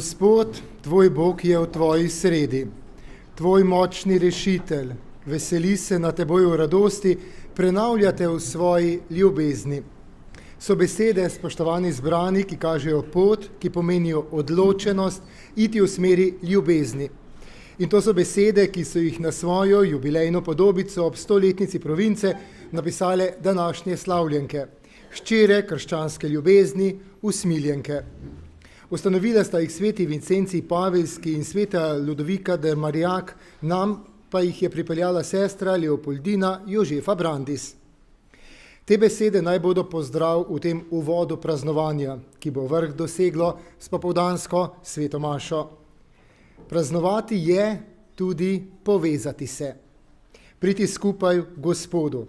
Gospod, tvoj Bog je v tvoji sredi, tvoj močni rešitelj, veseli se na teboj v radosti, prenavljate v svoji ljubezni. So besede, spoštovani zbrani, ki kažejo pot, ki pomenijo odločenost, iti v smeri ljubezni. In to so besede, ki so jih na svojo jubilejno podobico ob 100-letnici province napisale današnje slavljenke, hčere krščanske ljubezni, usmiljenke. Ustanovila sta jih sveti Vincenci Paveljski in sveta Ludovika de Marillac, nam pa jih je pripeljala sestra Leopoldina Jožefa Brandis. Te besede naj bodo pozdrav v tem uvodu praznovanja, ki bo vrh doseglo s popoldansko sveto mašo. Praznovati je tudi povezati se, priti skupaj Gospodu,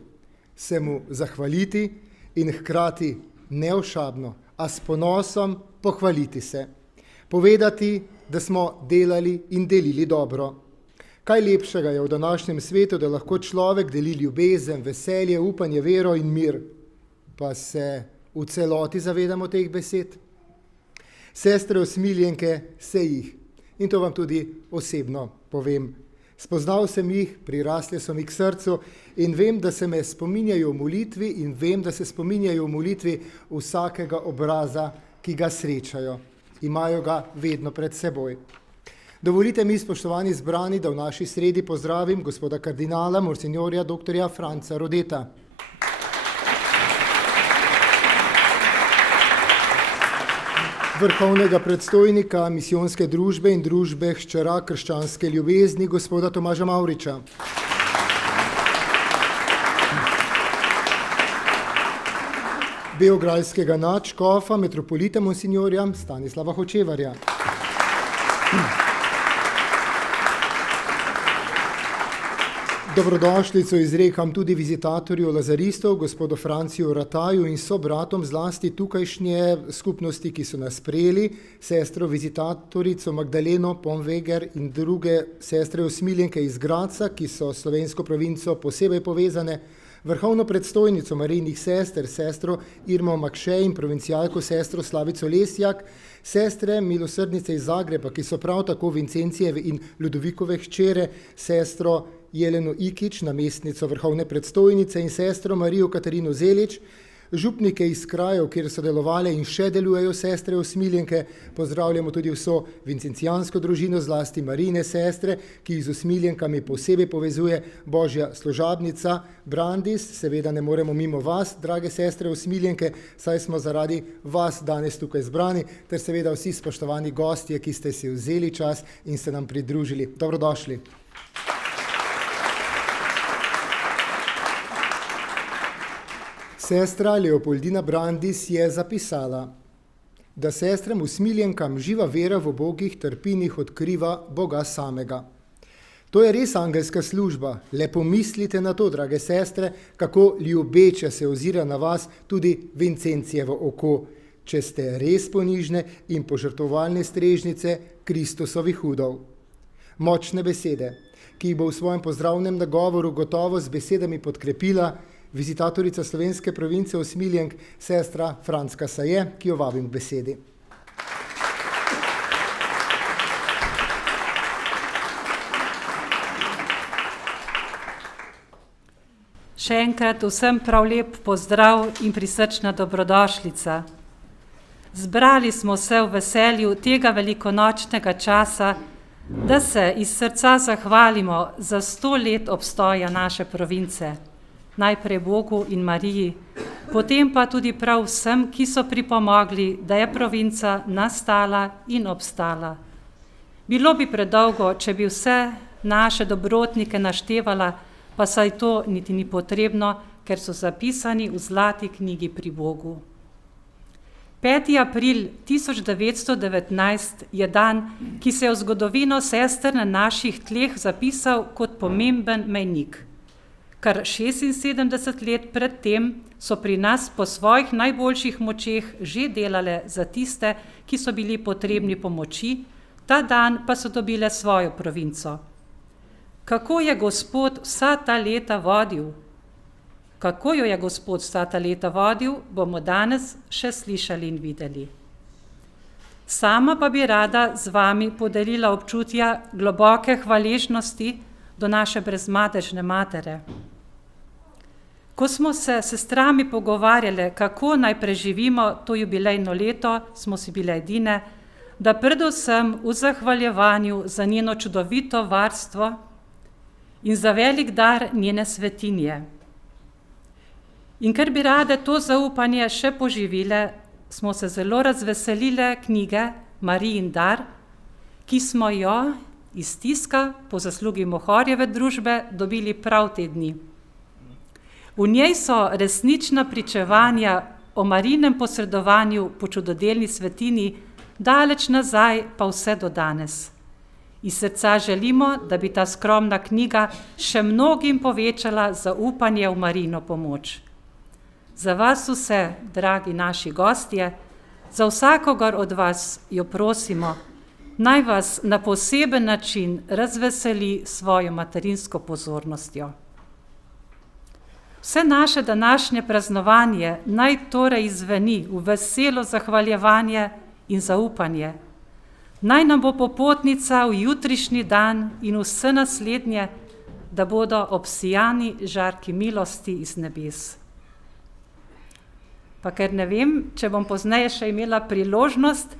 se mu zahvaliti in hkrati neošabno, a s ponosom pohvaliti se, povedati, da smo delali in delili dobro. Kaj lepšega je v današnjem svetu, da lahko človek deli ljubezen, veselje, upanje, vero in mir, pa se v celoti zavedamo teh besed? Sestre usmiljenke se jih, in to vam tudi osebno povem, Spoznal sem jih, prirasle so mi k srcu in vem, da se me spominjajo v molitvi in vem, da se spominjajo v molitvi vsakega obraza, ki ga srečajo. Imajo ga vedno pred seboj. Dovolite mi, spoštovani zbrani, da v naši sredi pozdravim gospoda kardinala, monsignorja dr. Franca Rodeta. Vrhovnega predstojnika misijonske družbe in družbe hčera krščanske ljubezni, gospoda Tomaža Mavriča. Beograjskega nadškofa, metropolita monsignorja Stanislava Hočevarja. Dobrodošlico izrekam tudi vizitatorju lazaristov, gospodu Franciju Rataju in sobratom zlasti tukajšnje skupnosti, ki so nas sprejeli, sestro vizitatorico Magdaleno Pomveger in druge sestre usmiljenke iz Graca, ki so s slovensko provinco posebej povezane, vrhovno predstojnico Marijinih sester, sestro Irmo Makšej in provincialko sestro Slavico Lesjak, sestre milosrdnice iz Zagreba, ki so prav tako Vincencijeve in Ludovikove hčere, sestro Jeleno Ikić, namestnico vrhovne predstojnice in sestro Marijo Katarino Zelič, župnike iz krajev, kjer so delovale in še delujejo sestre usmiljenke, pozdravljamo tudi vso vincencijansko družino, zlasti Marijine sestre, ki jih z usmiljenkami posebej povezuje Božja služabnica Brandis. Seveda ne moremo mimo vas, drage sestre usmiljenke, saj smo zaradi vas danes tukaj zbrani, ter seveda vsi spoštovani gostje, ki ste si vzeli čas in se nam pridružili. Dobrodošli. Sestra Leopoldina Brandis je zapisala, da sestram usmiljenkam živa vera v ubogih trpinih odkriva Boga samega. To je res angelska služba. Le pomislite na to, drage sestre, kako ljubeče se ozira na vas tudi Vincencijevo oko, če ste res ponižne in požrtvovalne strežnice Kristusovih udov. Močne besede, ki jih bo v svojem pozdravnem nagovoru gotovo z besedami podkrepila vizitatorica slovenske province usmiljenk, sestra Francka Saje, ki jo vabim k besedi. Še enkrat vsem prav lep pozdrav in prisrčna dobrodošlica. Zbrali smo se v veselju tega velikonočnega časa, da se iz srca zahvalimo za 100 let obstoja naše province. Najprej Bogu in Mariji, potem pa tudi prav vsem, ki so pripomogli, da je provinca nastala in obstala. Bilo bi predolgo, če bi vse naše dobrotnike naštevala, pa saj to niti ni potrebno, ker so zapisani v zlati knjigi pri Bogu. 5. april 1919 je dan, ki se je v zgodovino sester na naših tleh zapisal kot pomemben mejnik. Kar 76 let pred tem so pri nas po svojih najboljših močeh že delale za tiste, ki so bili potrebni pomoči, ta dan pa so dobile svojo provinco. Kako je Gospod vsa ta leta vodil? Kako jo je Gospod vsa ta leta vodil, bomo danes še slišali in videli. Sama pa bi rada z vami podelila občutja globoke hvaležnosti do naše brezmadežne matere. Ko smo se s sestrami pogovarjali, kako naj preživimo to jubilejno leto, smo si bile edine, da predvsem v zahvaljevanju za njeno čudovito varstvo in za velik dar njene svetinje. In ker bi rade to zaupanje še poživile, smo se zelo razveselile knjige Marijin dar, ki smo jo iz tiska po zaslugi Mohorjeve družbe dobili prav te dni. V njej so resnična pričevanja o Marijinem posredovanju po čudodelni svetini, daleč nazaj pa vse do danes. Iz srca želimo, da bi ta skromna knjiga še mnogim povečala zaupanje v Marijino pomoč. Za vas vse, dragi naši gostje, za vsakogar od vas jo prosimo, naj vas na poseben način razveseli svojo materinsko pozornostjo. Vse naše današnje praznovanje naj torej izveni v veselo zahvaljevanje in zaupanje. Naj nam bo popotnica v jutrišnji dan in vse naslednje, da bodo obsijani žarki milosti iz nebes. Pa ker ne vem, če bom pozneje še imela priložnost,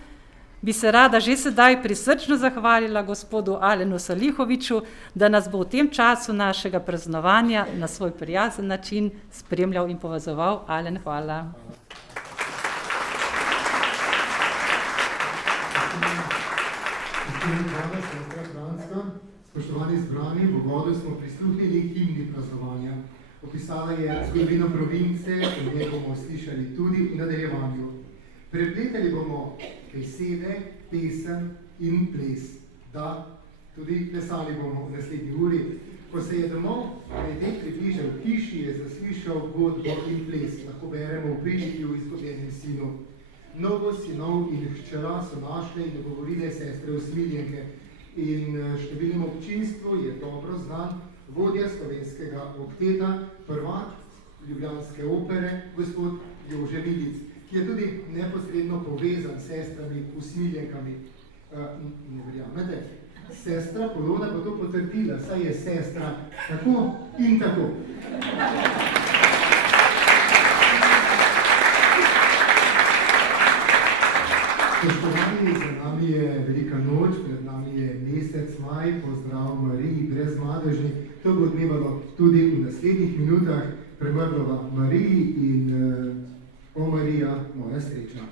bi se rada že sedaj prisrčno zahvalila gospodu Alenu Salihoviču, da nas bo v tem času našega praznovanja na svoj prijazen način spremljal in povezoval. Alen, hvala. Spoštovani zbrani, v uvodu smo prisluhnili himni praznovanja. Opisala je zgodovino province in njej bomo slišali tudi v nadaljevanju. Prepletali bomo besede, pesem in ples. Da, tudi plesali bomo v naslednji uri. Ko se je domov glede približal hiši, je zaslišal godbo in ples. Lahko beremo v priliki o izgubljenem sinu. Mnogo sinov in hčera so našle in dogovorile sestre usmiljenke. In številnem občinstvu je dobro znan vodja slovenskega okteta, prvak ljubljanske opere, gospod Jože Milic, ki je tudi neposredno povezan s sestrami usmiljenkami. Ne verjamete? Sestra Polona bo to potrdila, saj je sestra tako in tako. Spoštovani, za nami je velika noč, pred nami je mesec maj, pozdrav Mariji brezmadežni. To bo odmevalo tudi v naslednjih minutah Premrlova Mariji in O Marija, moja sreča.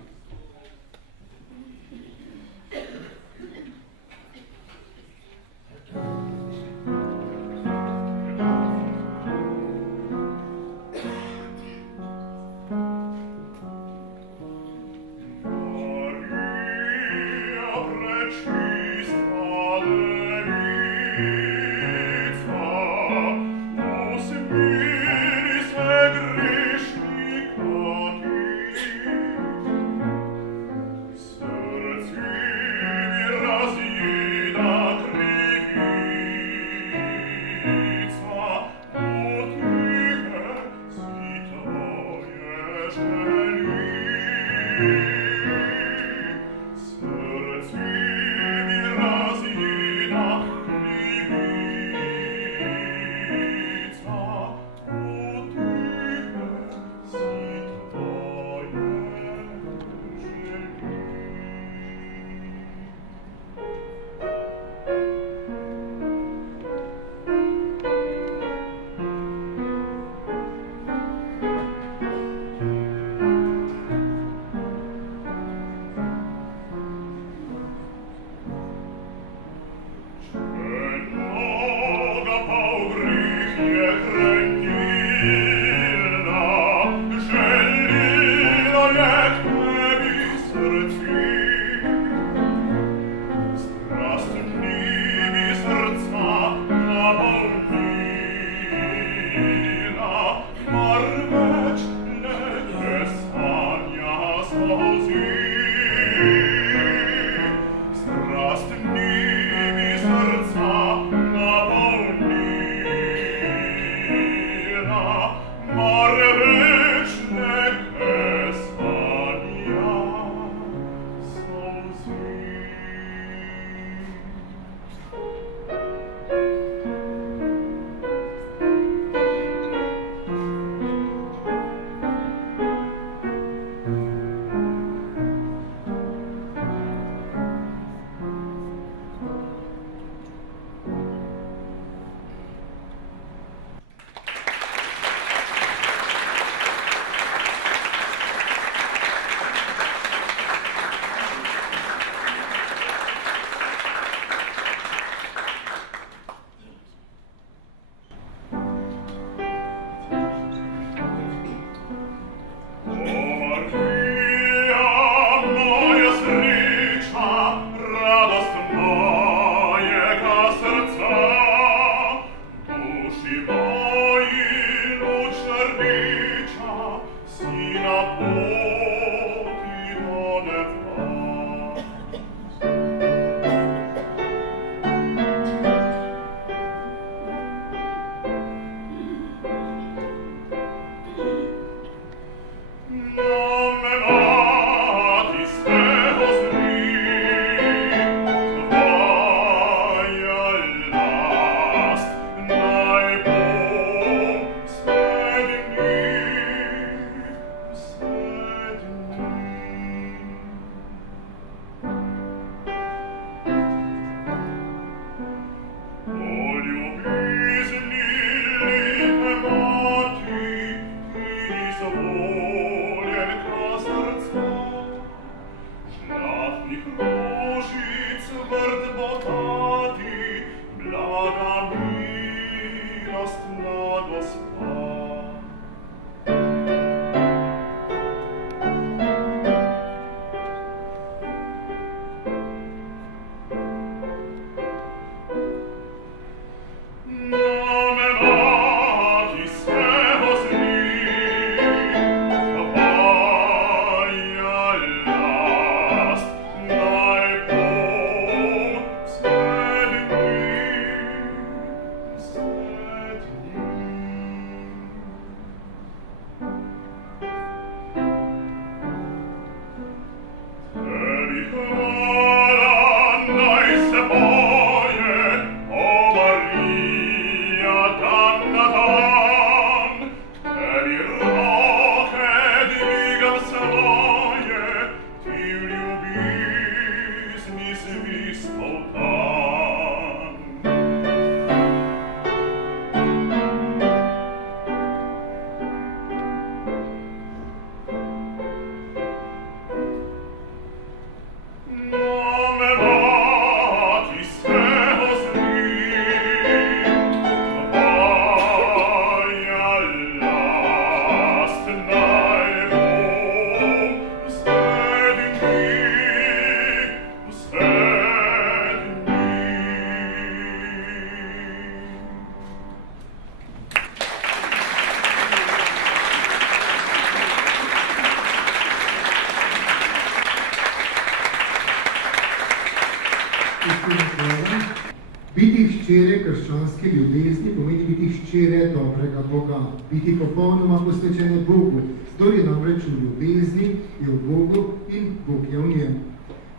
Biti hčere krščanske ljubezni pomeni biti hčere dobrega Boga, biti popolnoma posvečene Bogu. Kdor je namreč v ljubezni, je v Bogu in Bog je v njem.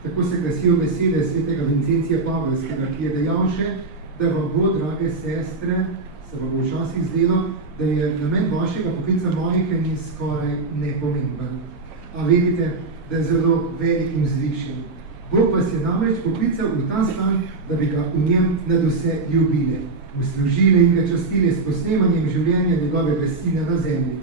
Tako se glasijo besede svetega Vincencija Pavelskega, ki je dejal še, da vam bo, drage sestre, se vam bo včasih zdelo, da je namen vašega poklica majhen in skoraj nepomemben. A vedite, da je zelo velik in vzvišen. Bog vas je namreč poklical v ta stan, da bi ga v njem nadvse ljubile, mu služile in ga častile s posnemanjem življenja njegovega sina na zemlji.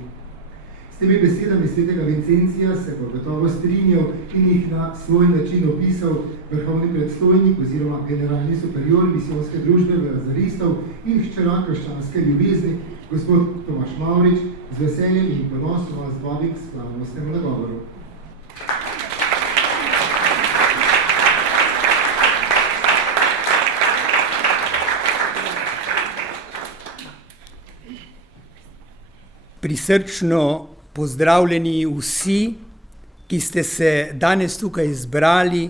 S temi besedami svetega Vincencija se bo gotovo strinjal in jih na svoj način opisal vrhovni predstojnik oziroma generalni superior misijonske družbe Lazaristov in hčera krščanske ljubezni, gospod Tomaž Mavrič, z veseljem in ponosom vas vabim k slavnostnemu nagovoru. Prisrčno pozdravljeni vsi, ki ste se danes tukaj zbrali,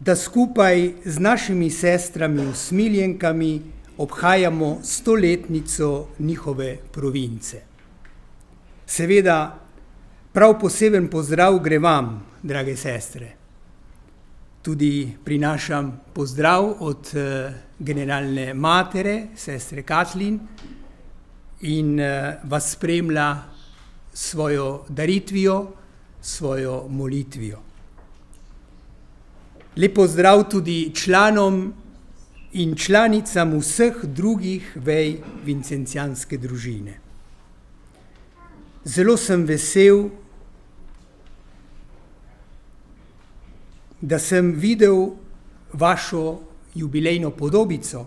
da skupaj z našimi sestrami usmiljenkami obhajamo 100-letnico njihove province. Seveda, prav poseben pozdrav gre vam, drage sestre. Tudi prinašam pozdrav od generalne matere, sestre Katlin, in vas spremlja svojo daritvijo, svojo molitvijo. Lep pozdrav tudi članom in članicam vseh drugih vej vincencijanske družine. Zelo sem vesel, da sem videl vašo jubilejno podobico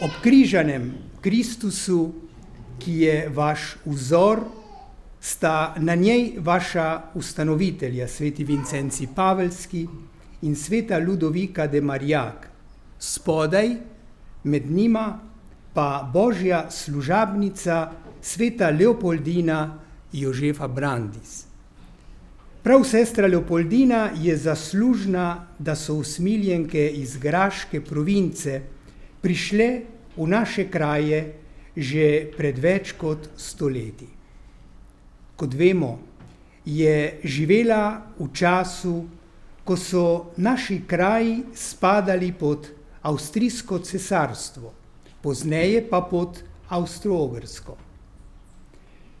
ob križanem Kristusu, ki je vaš vzor, sta na njej vaša ustanovitelja, sveti Vincencij Pavelski in sveta Ludovika de Marjak, spodaj med njima pa božja služabnica sveta Leopoldina Jožefa Brandis. Prav sestra Leopoldina je zaslužna, da so usmiljenke iz graške province prišle v naše kraje že pred več kot 100 leti. Kot vemo, je živela v času, ko so naši kraji spadali pod Avstrijsko cesarstvo, pozneje pa pod Avstro-Ogrsko.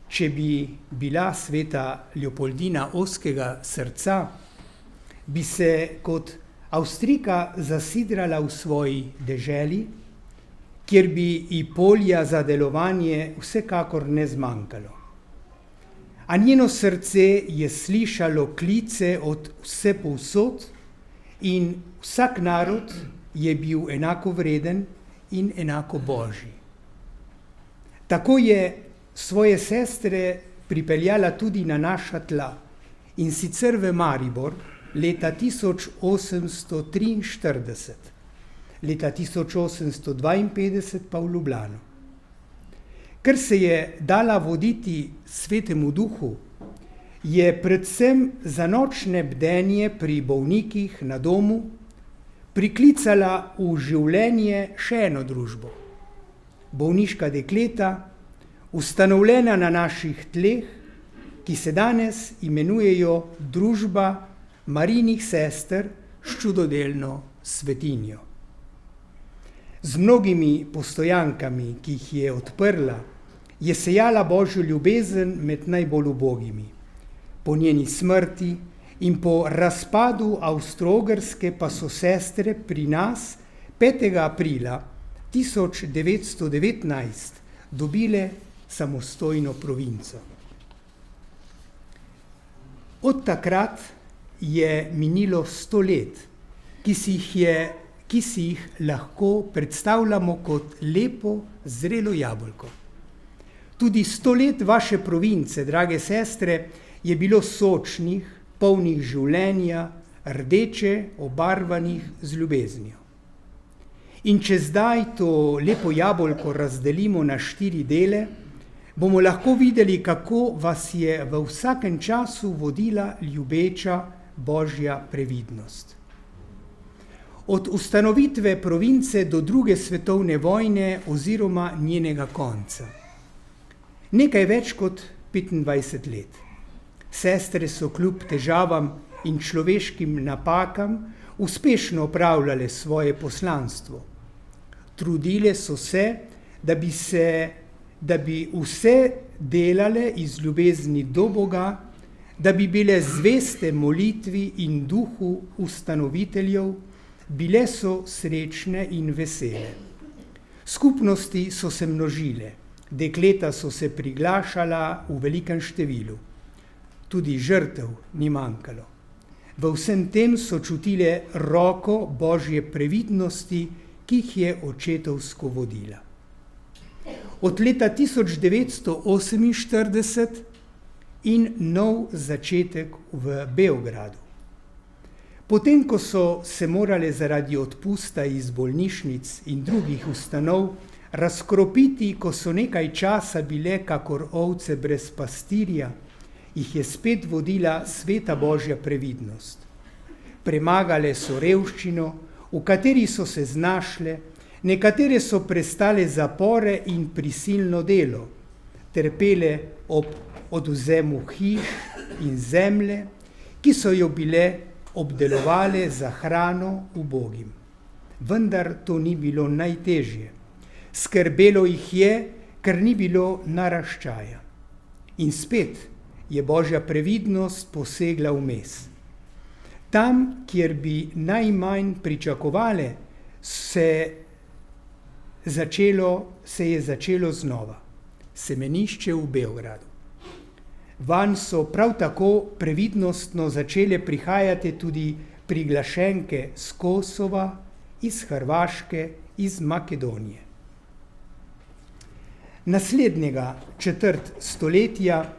Če bi bila sveta Leopoldina ozkega srca, bi se kot Avstrijka zasidrala v svoji deželi, kjer bi ji polja za delovanje vsekakor ne zmanjkalo. A njeno srce je slišalo klice od vsepovsod in vsak narod je bil enako vreden in enako božji. Tako je svoje sestre pripeljala tudi na naša tla, in sicer v Maribor leta 1843, leta 1852 pa v Ljubljano. Ker se je dala voditi Svetemu Duhu, je predvsem za nočne bdenje pri bolnikih na domu priklicala v življenje še eno družbo. Bolniška dekleta, ustanovljena na naših tleh, ki se danes imenujejo Družba Marijinih sester s čudodelno svetinjo. Z mnogimi postojankami, ki jih je odprla, je sejala Božjo ljubezen med najbolj ubogimi. Po njeni smrti in po razpadu Avstro-Ogrske pa so sestre pri nas 5. aprila 1919 dobile samostojno provinco. Od takrat je minilo 100 let, ki si jih lahko predstavljamo kot lepo, zrelo jabolko. Tudi 100 let vaše province, drage sestre, je bilo sočnih, polnih življenja, rdeče, obarvanih z ljubeznijo. In če zdaj to lepo jabolko razdelimo na 4 dele, bomo lahko videli, kako vas je v vsakem času vodila ljubeča Božja previdnost. Od ustanovitve province do 2. svetovne vojne oziroma njenega konca. Nekaj več kot 25 let. Sestre so kljub težavam in človeškim napakam uspešno opravljale svoje poslanstvo. Trudile so se, da bi vse delale iz ljubezni do Boga, da bi bile zveste molitvi in duhu ustanoviteljev, bile so srečne in vesele. Skupnosti so se množile, dekleta so se priglašala v velikem številu. Tudi žrtev ni manjkalo. V vsem tem so čutile roko Božje previdnosti, ki jih je očetovsko vodila. Od leta 1948 in nov začetek v Beogradu. Potem, ko so se morale zaradi odpusta iz bolnišnic in drugih ustanov razkropiti, ko so nekaj časa bile kakor ovce brez pastirja, jih je spet vodila sveta Božja previdnost. Premagale so revščino, v kateri so se znašle, nekatere so prestale zapore in prisilno delo, trpele ob odvzemu hiš in zemlje, ki so jo bile obdelovale za hrano ubogim. Vendar to ni bilo najtežje. Skrbelo jih je, ker ni bilo naraščaja. In spet je Božja previdnost posegla vmes. Tam, kjer bi najmanj pričakovale, se je začelo znova. Semenišče v Beogradu. Vanj so prav tako previdnostno začele prihajati tudi priglašenke z Kosova, iz Hrvaške, iz Makedonije. Naslednjega četrt stoletja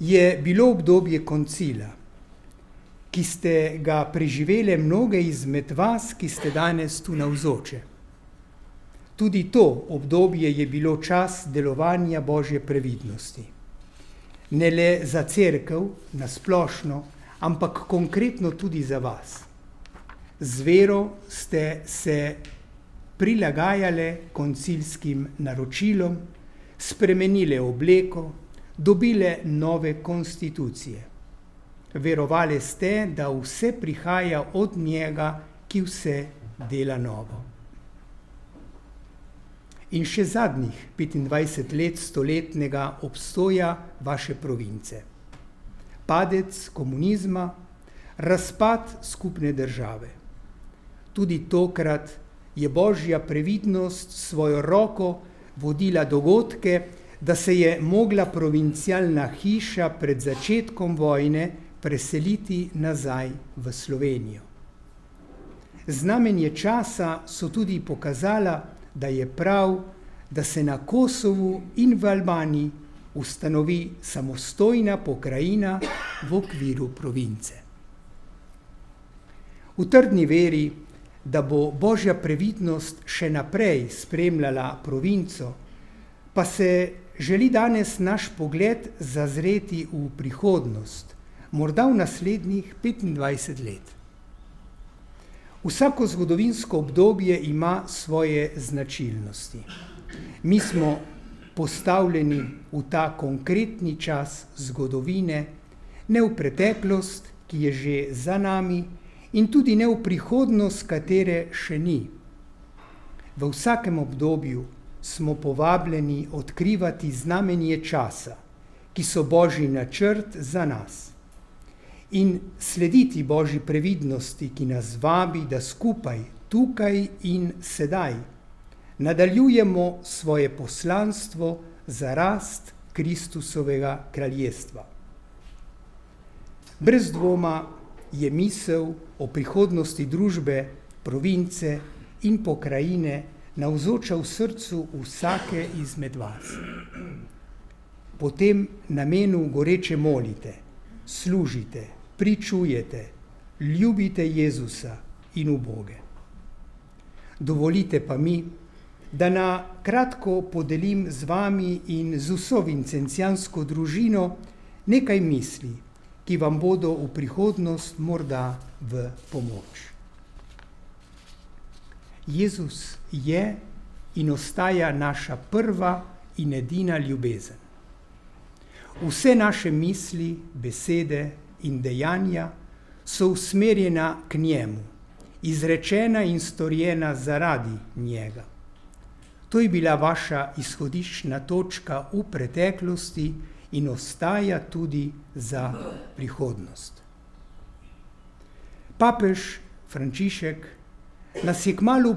je bilo obdobje koncila, ki ste ga preživele mnoge izmed vas, ki ste danes tu navzoče. Tudi to obdobje je bilo čas delovanja Božje previdnosti. Ne le za cerkev nasplošno, ampak konkretno tudi za vas. Z vero ste se prilagajale koncilskim naročilom, spremenile obleko, dobile nove konstitucije. Verovali ste, da vse prihaja od njega, ki vse dela novo. In še zadnjih 25 let stoletnega obstoja vaše province. Padec komunizma, razpad skupne države. Tudi tokrat je Božja previdnost svojo roko vodila dogodke, da se je mogla provincialna hiša pred začetkom vojne preseliti nazaj v Slovenijo. Znamenje časa so tudi pokazala, da je prav, da se na Kosovu in v Albaniji ustanovi samostojna pokrajina v okviru province. V trdni veri, da bo Božja previdnost še naprej spremljala provinco, pa se želi danes naš pogled zazreti v prihodnost, morda v naslednjih 25 let. Vsako zgodovinsko obdobje ima svoje značilnosti. Mi smo postavljeni v ta konkretni čas zgodovine, ne v preteklost, ki je že za nami, in tudi ne v prihodnost, katere še ni. V vsakem obdobju smo povabljeni odkrivati znamenje časa, ki so Božji načrt za nas, in slediti Božji previdnosti, ki nas vabi, da skupaj, tukaj in sedaj, nadaljujemo svoje poslanstvo za rast Kristusovega kraljestva. Brez dvoma je misel o prihodnosti družbe, province in pokrajine navzoča v srcu vsake izmed vas. Po tem namenu goreče molite, služite, pričujete, ljubite Jezusa in uboge. Dovolite pa mi, da na kratko podelim z vami in z vso vincencijansko družino nekaj misli, ki vam bodo v prihodnost morda v pomoč. Jezus je in ostaja naša prva in edina ljubezen. Vse naše misli, besede in dejanja so usmerjena k njemu, izrečena in storjena zaradi njega. To je bila vaša izhodiščna točka v preteklosti in ostaja tudi za prihodnost. Papež Frančišek nas je kmalu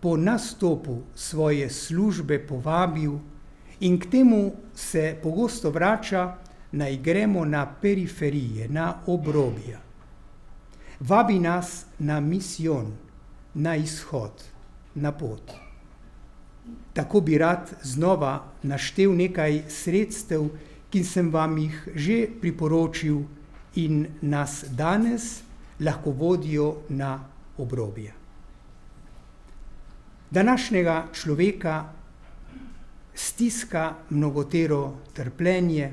po nastopu svoje službe povabil in k temu se pogosto vrača, naj gremo na periferije, na obrobja. Vabi nas na misijon, na izhod, na pot. Tako bi rad znova naštel nekaj sredstev, ki sem vam jih že priporočil in nas danes lahko vodijo na obrobje. Današnjega človeka stiska mnogotero trpljenje,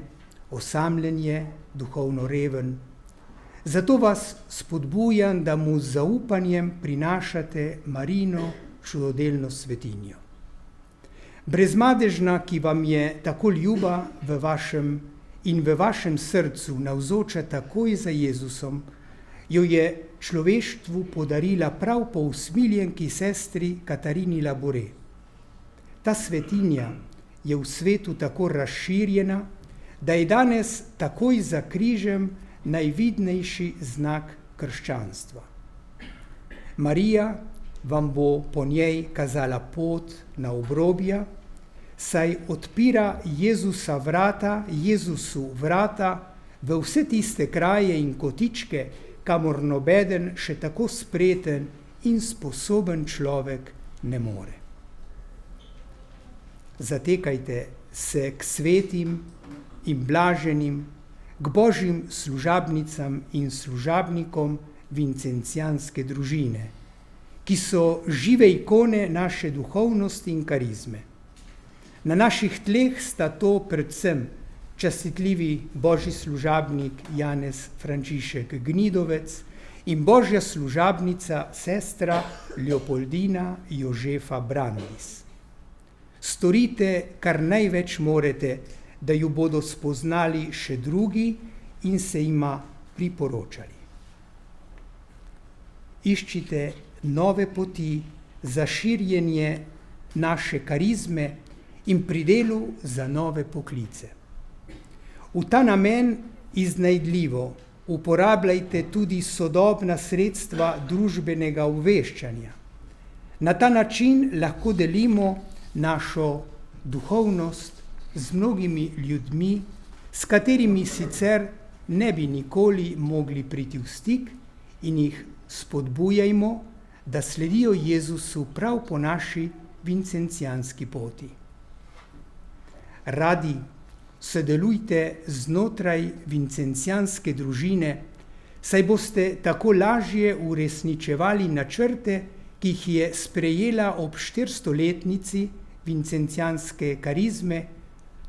osamljenje, duhovno reven. Zato vas spodbujam, da mu z zaupanjem prinašate Marijino čudodelno svetinjo. Brezmadežna, ki vam je tako ljuba v vašem srcu navzoča takoj za Jezusom, jo je človeštvu podarila prav po usmiljenki sestri Katarini Labore. Ta svetinja je v svetu tako razširjena, da je danes takoj za križem najvidnejši znak krščanstva. Marija vam bo po njej kazala pot na obrobja, saj odpira Jezusu vrata v vse tiste kraje in kotičke, kamor nobeden še tako spreten in sposoben človek ne more. Zatekajte se k svetim in blaženim, k Božjim služabnicam in služabnikom vincencijanske družine, ki so žive ikone naše duhovnosti in karizme. Na naših tleh sta to predvsem častitljivi Božji služabnik Janez Frančišek Gnidovec in Božja služabnica sestra Leopoldina Jožefa Brandis. Storite, kar največ morete, da ju bodo spoznali še drugi in se jima priporočali. Iščite nove poti za širjenje naše karizme in pri delu za nove poklice. V ta namen iznajdljivo uporabljajte tudi sodobna sredstva družbenega obveščanja. Na ta način lahko delimo našo duhovnost z mnogimi ljudmi, s katerimi sicer ne bi nikoli mogli priti v stik, in jih spodbujajmo, da sledijo Jezusu prav po naši vincencijanski poti. Radi sodelujte znotraj vincencijanske družine, saj boste tako lažje uresničevali načrte, ki jih je sprejela ob 400-letnici vincencijanske karizme.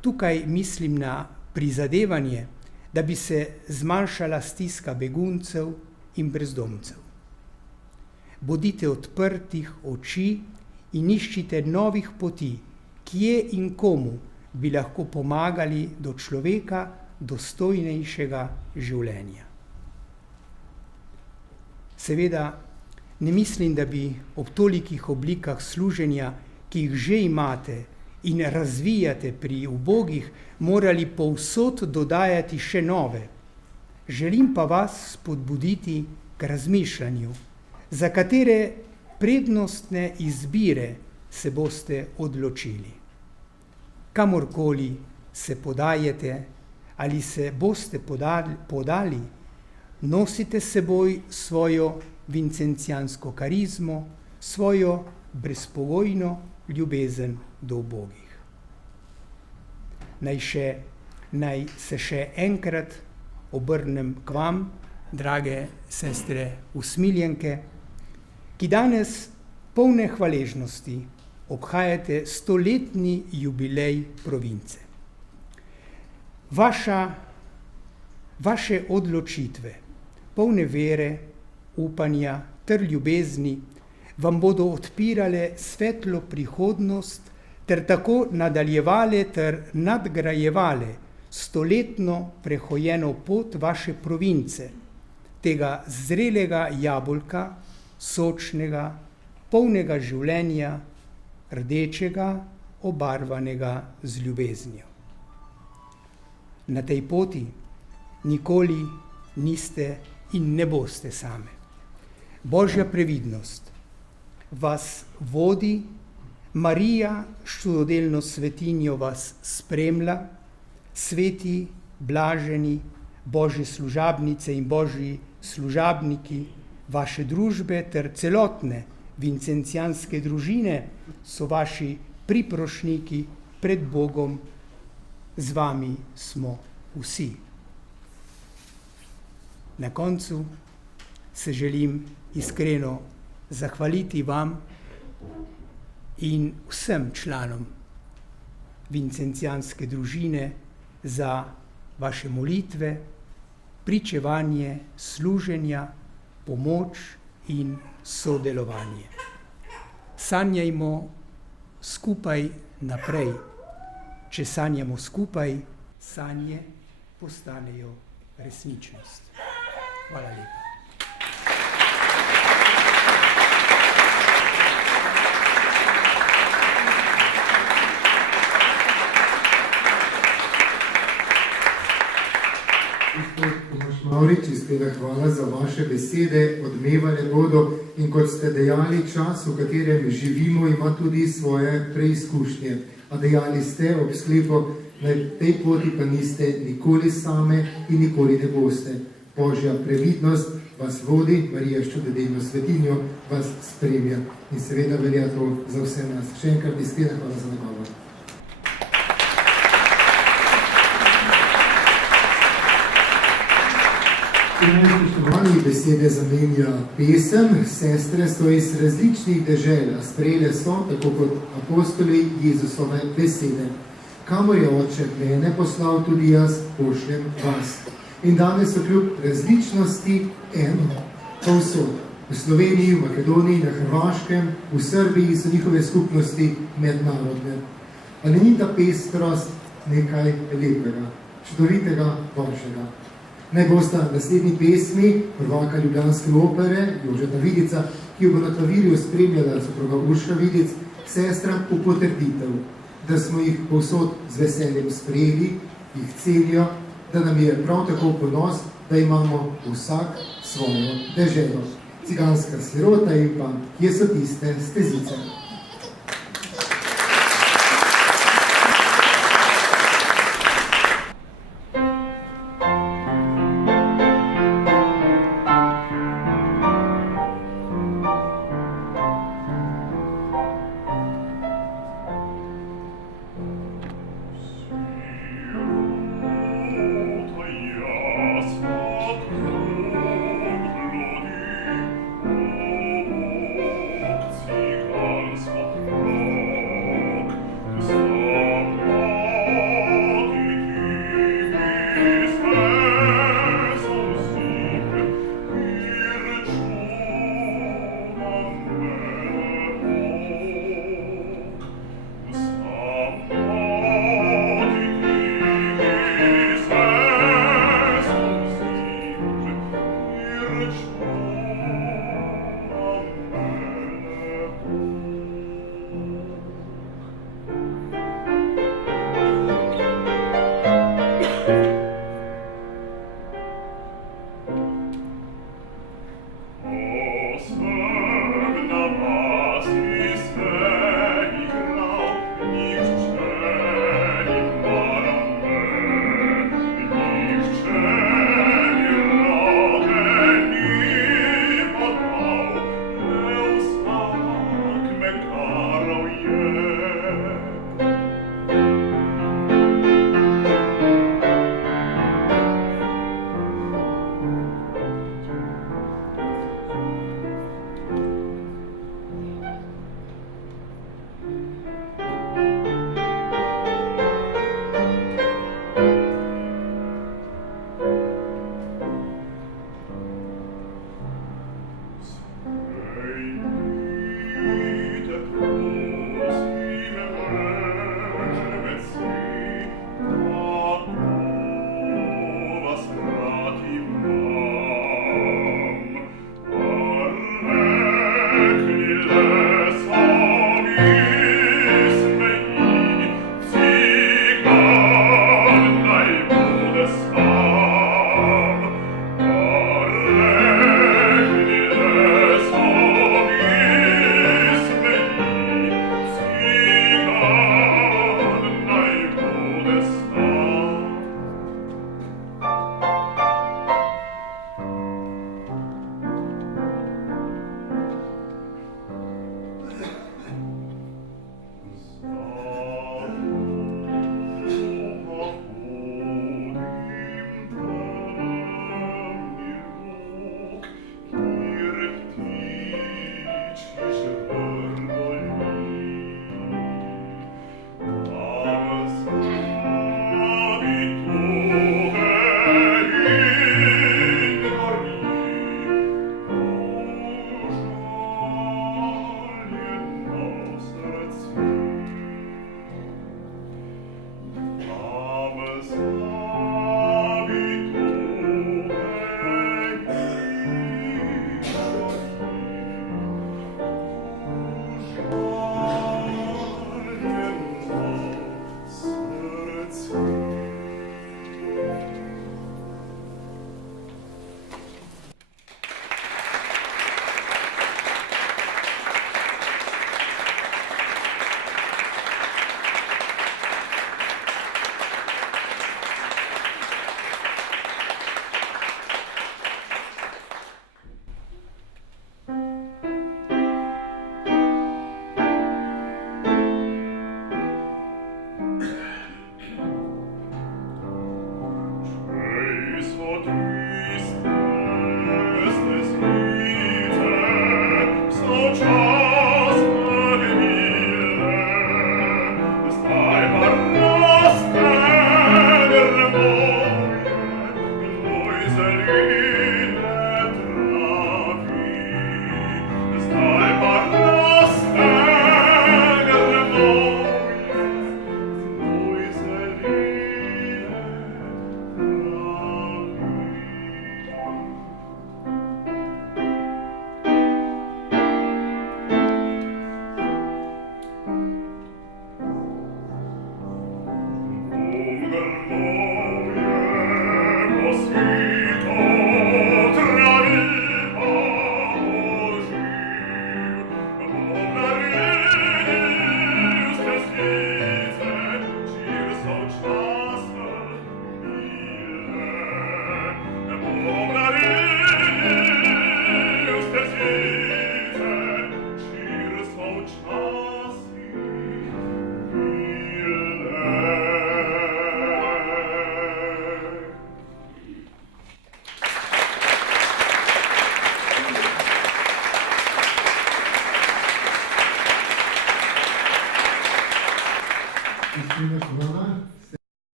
Tukaj mislim na prizadevanje, da bi se zmanjšala stiska beguncev in brezdomcev. Bodite odprtih oči in iščite novih poti, kje in komu bi lahko pomagali do človeka dostojnejšega življenja. Seveda ne mislim, da bi ob tolikih oblikah služenja, ki jih že imate in razvijate pri ubogih, morali povsod dodajati še nove. Želim pa vas spodbuditi k razmišljanju, za katere prednostne izbire se boste odločili. Kamorkoli se podajete ali se boste podali, nosite s seboj svojo vincencijansko karizmo, svojo brezpogojno ljubezen do ubogih. Naj se še enkrat obrnem k vam, drage sestre usmiljenke, ki danes polne hvaležnosti obhajate 100-letni jubilej province. Vaše odločitve, polne vere, upanja ter ljubezni, vam bodo odpirale svetlo prihodnost ter tako nadaljevale ter nadgrajevale 100-letno prehojeno pot vaše province, tega zrelega jabolka, sočnega, polnega življenja, rdečega, obarvanega z ljubeznijo. Na tej poti nikoli niste in ne boste same. Božja previdnost vas vodi, Marija s čudodelno svetinjo vas spremlja, sveti, blaženi, Božje služabnice in Božji služabniki vaše družbe ter celotne vincencijanske družine so vaši priprošniki pred Bogom, z vami smo vsi. Na koncu se želim iskreno zahvaliti vam in vsem članom vincencijanske družine za vaše molitve, pričevanje, služenja, pomoč in sodelovanje. Sanjajmo skupaj naprej. Če sanjamo skupaj, sanje postanejo resničnost. Hvala lepa. Mavrič, iskrena hvala za vaše besede, odmevane bodo in kot ste dejali, čas, v katerem živimo, ima tudi svoje preizkušnje. A dejali ste ob sklepu, na tej poti pa niste nikoli same in nikoli ne boste. Božja previdnost vas vodi, Marija s čudodelno svetinjo vas spremlja in seveda velja to za vse nas. Še enkrat iskrena hvala za nagovor. Spoštovani, besede zamenja pesem. Sestre so iz različnih dežel, a sprejele so, tako kot apostoli, Jezusove besede. Kamor je Oče mene poslal, tudi jaz pošljem vas. In danes so kljub različnosti eno, povsod. V Sloveniji, v Makedoniji, na Hrvaškem, v Srbiji so njihove skupnosti mednarodne. Ali ni ta pestrost nekaj lepega, čudovitega, Božjega? Naj bosta naslednji pesmi prvaka ljubljanske opere Jožeta Vidica, ki jo bo na klavirju spremljala soproga Urša Vidic, sestram v potrditev, da smo jih povsod z veseljem sprejeli, jih cenijo, da nam je prav tako ponos, da imamo vsak svojo deželo. Ciganska sirota in pa kje so tiste stezice.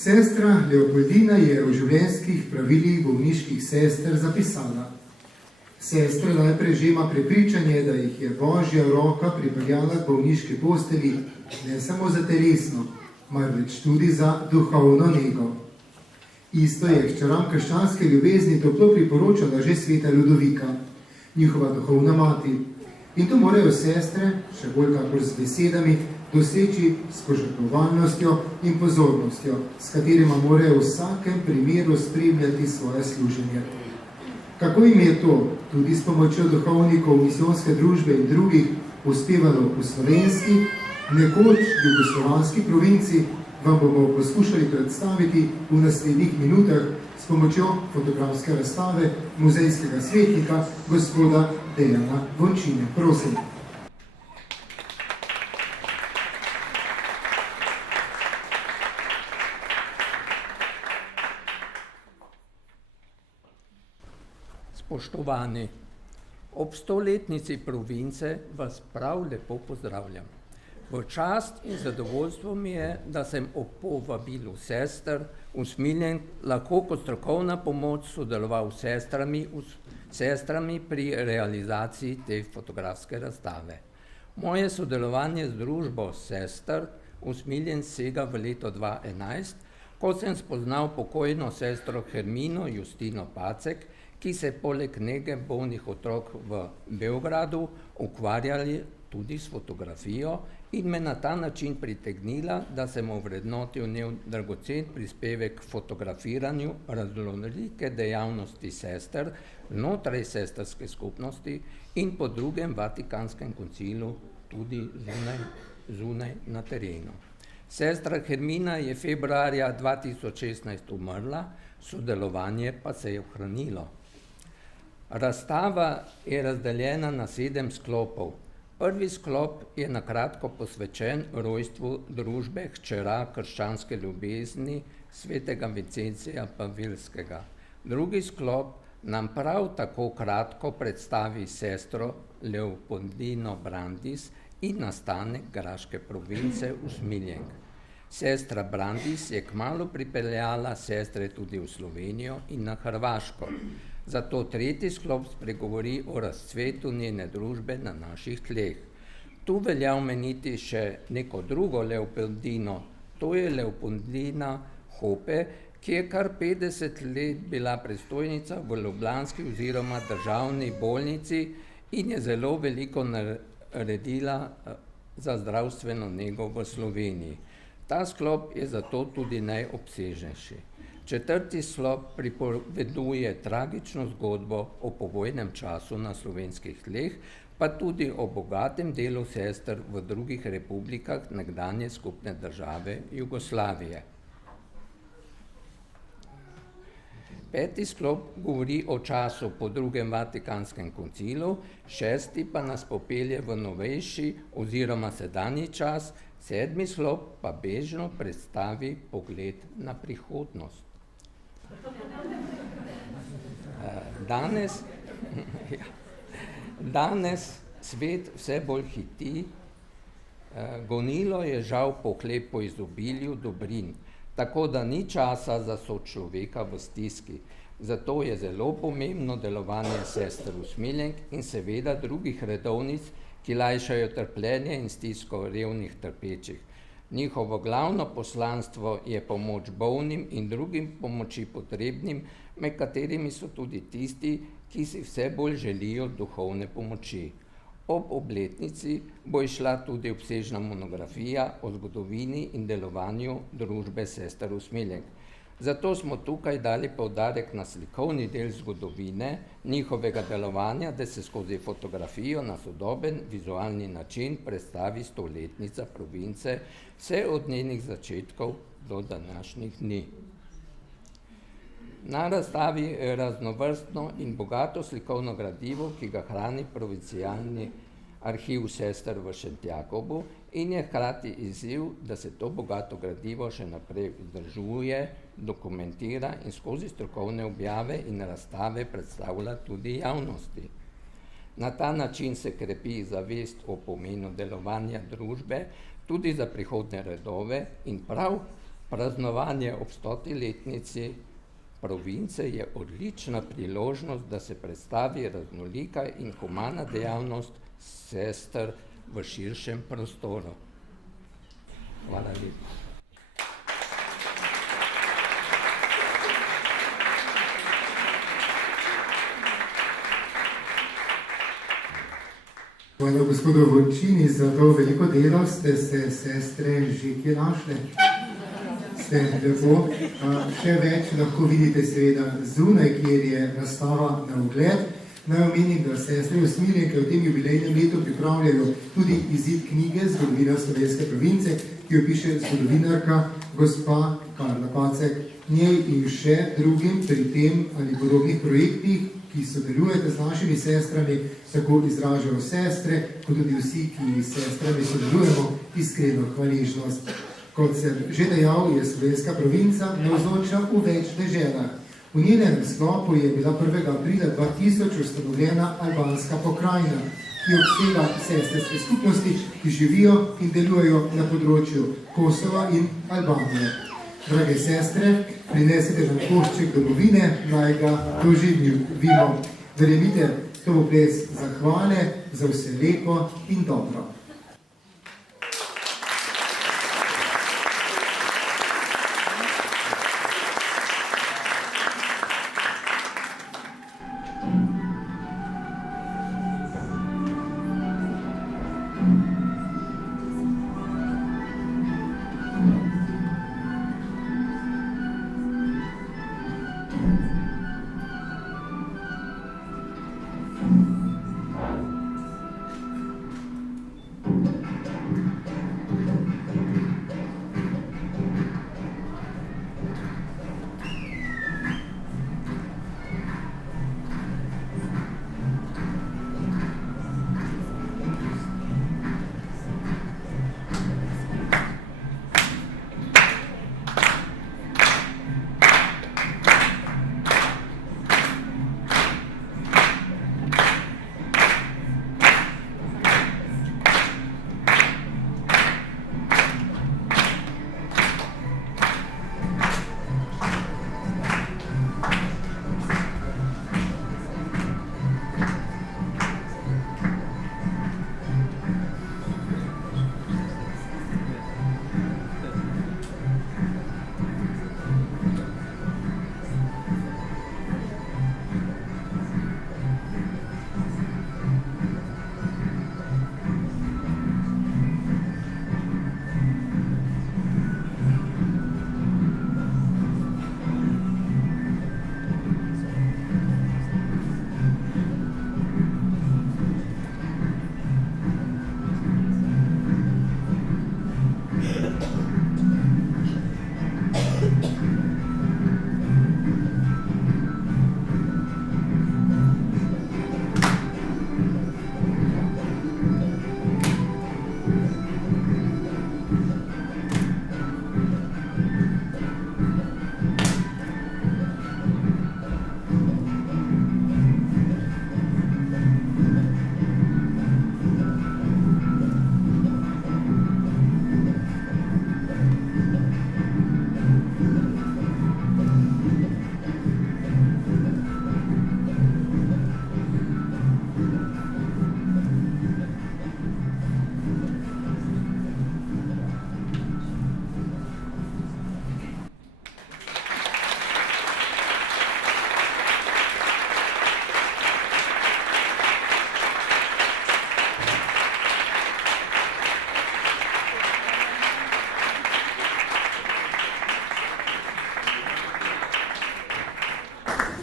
Sestra Leopoldina je o življenjskih pravilih bolniških sester zapisala. Sestra najprej že ima prepričanje, da jih je Božja roka pripeljala k bolniški posteli ne samo za telesno, marveč tudi za duhovno nego. Isto je hčeram krščanske ljubezni toplo priporočala že sveta Ludovika, njihova duhovna mati. In to morajo sestre, še bolj kakor z besedami, doseči s požrtvovalnostjo in pozornostjo, s katerima morajo v vsakem primeru spremljati svoje služenje. Kako jim je to, tudi s pomočjo duhovnikov misijonske družbe in drugih, uspevalo v slovenski, nekoč jugoslovanski provinci, vam bomo poskušali predstaviti v naslednjih minutah s pomočjo fotografske razstave muzejskega svetnika gospoda Dejana Vončine. Prosim. Spoštovani, ob 100-letnici province vas prav lepo pozdravljam. V čast in zadovoljstvo mi je, da sem ob povabilu sester usmiljen lahko kot strokovna pomoč sodeloval s sestrami pri realizaciji te fotografske razstave. Moje sodelovanje z družbo sester usmiljen sega v leto 2011, ko sem spoznal pokojno sestro Hermino Justino Pacek, ki se poleg nege bolnih otrok v Beogradu ukvarjali tudi s fotografijo in me na ta način pritegnila, da sem ovrednotil njen dragocen prispevek k fotografiranju raznolike dejavnosti sester znotraj sestrske skupnosti in po drugem Vatikanskem koncilu tudi zunaj na terenu. Sestra Hermina je februarja 2016 umrla, sodelovanje pa se je ohranilo. Razstava je razdeljena na 7 sklopov. Prvi sklop je na kratko posvečen rojstvu družbe hčera krščanske ljubezni svetega Vincencija Pavilskega. Drugi sklop nam prav tako kratko predstavi sestro Leopoldino Brandis in nastanek graške province Usmiljenk. Sestra Brandis je kmalu pripeljala sestre tudi v Slovenijo in na Hrvaško. Zato tretji sklop spregovori o razcvetu njene družbe na naših tleh. Tu velja omeniti še neko drugo Leopoldino, to je Leopoldina Hope, ki je kar 50 let bila predstojnica v ljubljanski oziroma državni bolnici in je zelo veliko naredila za zdravstveno nego v Sloveniji. Ta sklop je zato tudi najobsežnejši. Četrti sklop pripoveduje tragično zgodbo o povojnem času na slovenskih tleh, pa tudi o bogatem delu sester v drugih republikah nekdanje skupne države Jugoslavije. Peti sklop govori o času po drugem Vatikanskem koncilu, šesti pa nas popelje v novejši oziroma sedanji čas, sedmi sklop pa bežno predstavi pogled na prihodnost. Danes svet vse bolj hiti, gonilo je žal pohlep po izobilju dobrin, tako da ni časa za sočloveka v stiski. Zato je zelo pomembno delovanje sester usmiljenk in seveda drugih redovnic, ki lajšajo trpljenje in stisko revnih trpečih. Njihovo glavno poslanstvo je pomoč bolnim in drugim pomoči potrebnim, med katerimi so tudi tisti, ki si vse bolj želijo duhovne pomoči. Ob obletnici bo izšla tudi obsežna monografija o zgodovini in delovanju družbe sester Usmiljenk. Zato smo tukaj dali poudarek na slikovni del zgodovine, njihovega delovanja, da se skozi fotografijo na sodoben vizualni način predstavi stoletnica province, vse od njenih začetkov do današnjih dni. Na razstavi je raznovrstno in bogato slikovno gradivo, ki ga hrani provincialni arhiv sester v Šentjakobu in je hkrati izziv, da se to bogato gradivo še naprej vzdržuje, dokumentira in skozi strokovne objave in razstave predstavlja tudi javnosti. Na ta način se krepi zavest o pomenu delovanja družbe tudi za prihodnje redove in prav praznovanje ob 100. letnici province je odlična priložnost, da se predstavi raznolika in humana dejavnost sester v širšem prostoru. Hvala lepa. Hvala gospodu Vorčini za to veliko delo, ste se sestre že kje našle. Ste lepo. Še več lahko vidite seveda zunaj, kjer je razstava na ogled. Naj omenim, da sestre Usmiljenke v tem jubilejnem letu pripravljajo tudi izid knjige Zgodovina slovenske province, ki jo piše zgodovinarka gospa Karla Pacek. Njej in še drugim pri tem ali podobnih projektih, ki sodelujete z našimi sestrami, tako izražajo sestre, kot tudi vsi, ki s sestrami sodelujemo, iskreno hvaležnost. Kot sem že dejal, je slovenska provinca navzoča v več deželah. V njenem sklopu je bila 1. aprila 2000 ustanovljena albanska pokrajina, ki obsega sestrske skupnosti, ki živijo in delujejo na področju Kosova in Albanije. Drage sestre, prinesite nam košček domovine, naj ga doživimo. Verjemite, to bo ples zahvale za vse lepo in dobro.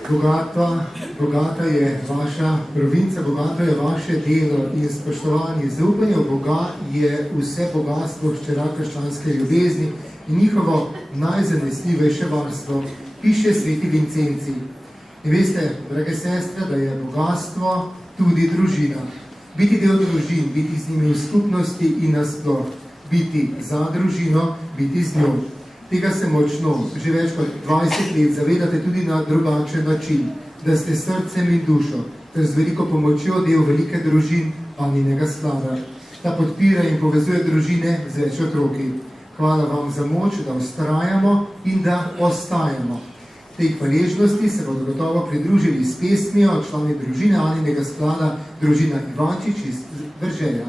Bogata je vaša provinca, bogato je vaše delo in spoštovanje. Zaupanje v Boga je vse bogatstvo hčera krščanske ljubezni in njihovo najzanesljivejše varstvo, piše sveti Vincenci. In veste, drage sestre, da je bogatstvo tudi družina. Biti del družin, biti z njimi v skupnosti in nasploh, biti za družino, biti z njo. Tega se močno, že več kot 20 let zavedate tudi na drugačen način, da ste srcem in dušo, ter z veliko pomočjo del velike družin Aninega sklada. Ta podpira in povezuje družine z več otroki. Hvala vam za moč, da vztrajamo in da ostajamo. Tej hvaležnosti se bodo gotovo pridružili s pesmijo člani družine Aninega sklada, družina Ivančič iz Veržeja.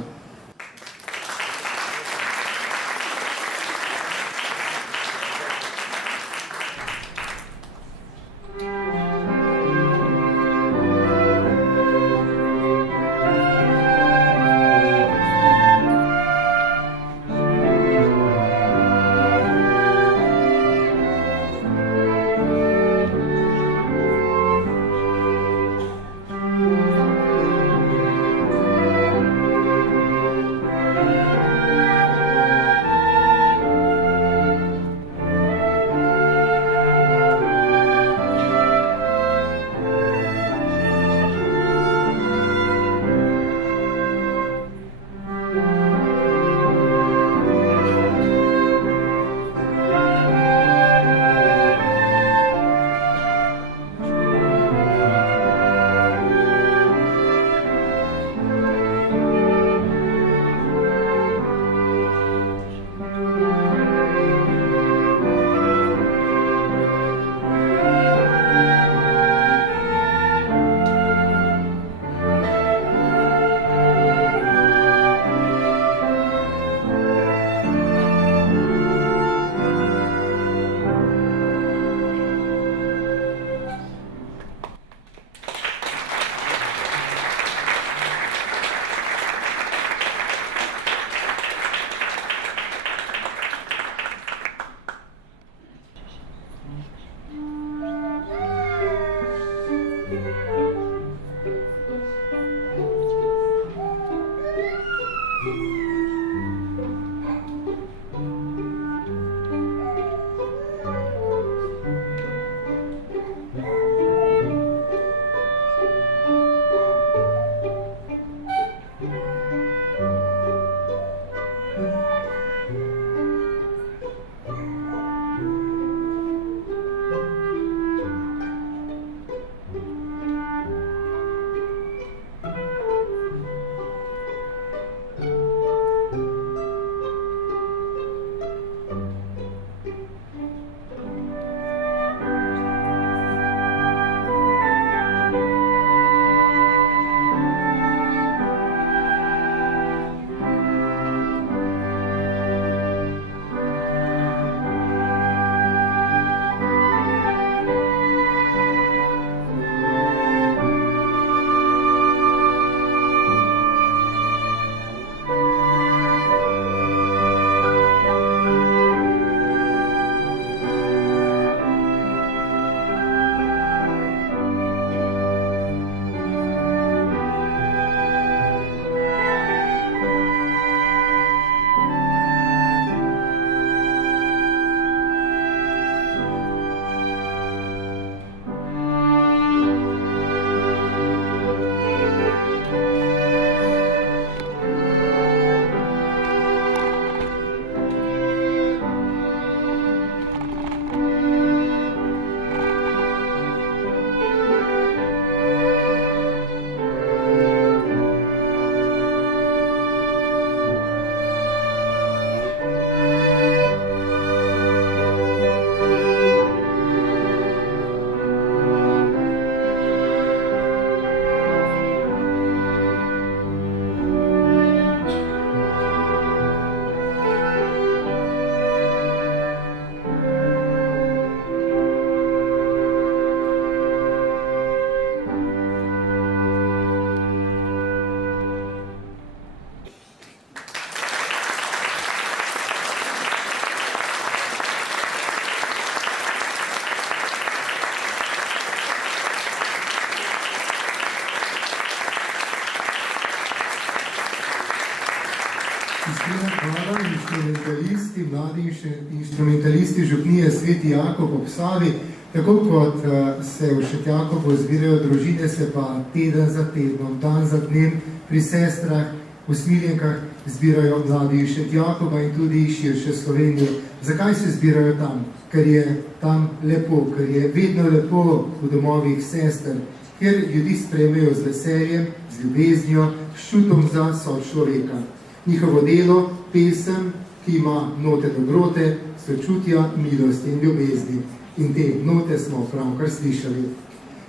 vrsti mladi instrumentalisti župnije Sveti Jakob ob Savi, tako kot se v Šentjakobu zbirajo družine, se pa teden za tednom, dan za dnem pri sestrah v Smiljenkah zbirajo mladi iz Šentjakoba in tudi iz širše Slovenije. Zakaj se zbirajo tam? Ker je tam lepo, ker je vedno lepo v domovih sester, kjer ljudi sprejmejo z veseljem, z ljubeznijo, s čutom za sočloveka. Njihovo delo, pesem, ki ima note dobrote, sočutja, milosti in ljubezni. In te note smo pravkar slišali.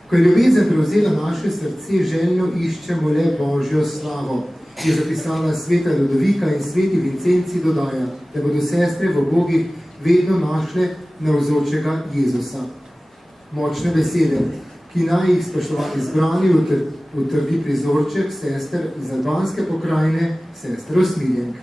Ko je ljubezen prevzela naše srce, željno iščemo le Božjo slavo, je zapisala sveta Ludovika in sveti Vincenci dodaja, da bodo sestre v bogih vedno našle navzočega Jezusa. Močne besede, ki naj jih spoštovani zbrani utrdi prizorček sester iz albanske pokrajine, sester Smiljenk.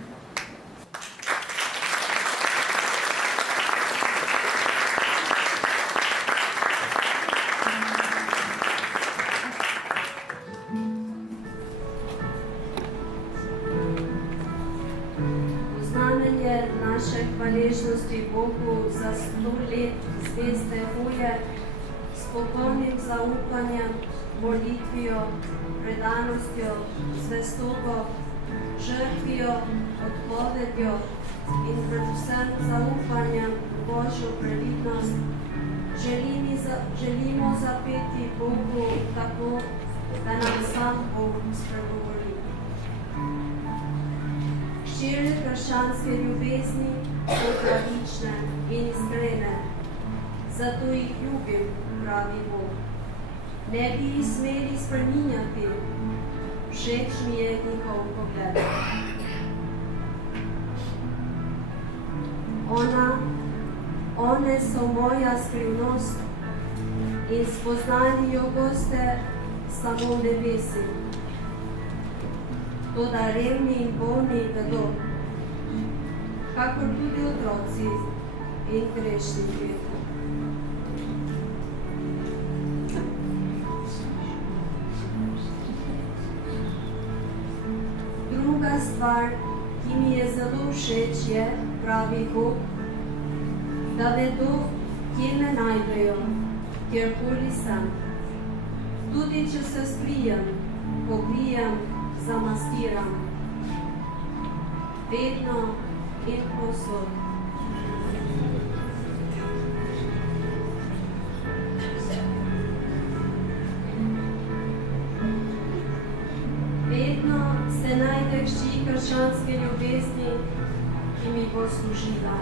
Bogu za 100 let zveste hoje, s popolnim zaupanjem, molitvijo, predanostjo, zvestobo, žrtvijo, odpovedjo in predvsem zaupanjem v Božjo previdnost, želimo zapeti Bogu tako, da nam sam Bog spregovori. Širne krščanske ljubezni so pravične in iskrene, zato jih ljubim, pravi Bog. Ne bi jih smeli spreminjati, všeč mi je njihov pogled. One so moja skrivnost in spoznali jo boste samo v nebesi. Toda revni in bolni vedo, kakor tudi otroci in grešniki. Druga stvar, ki mi je zelo všeč, je, pravi Bog, da vedo, kje me najdejo, kjerkoli sem. Tudi če se skrijem, pobrijem, zamaskiram. Vedno in povsod. Vedno se najde hči krščanske ljubezni, ki mi bo služila.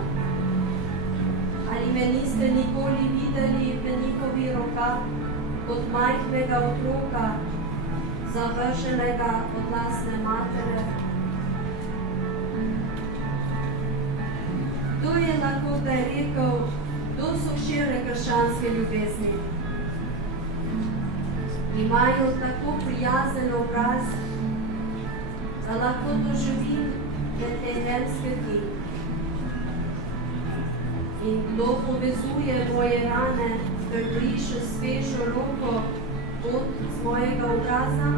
Ali me niste nikoli videli v njihovi rokah kot majhnega otroka, zavrženega od lastne matere? Kdo je lahko da je rekel, kdo so širne krščanske ljubezni? Imajo tako prijazen obraz, da lahko doživim te nemske dni. In kdo povezuje moje rane, ker briše svežo roko pot z mojega obraza?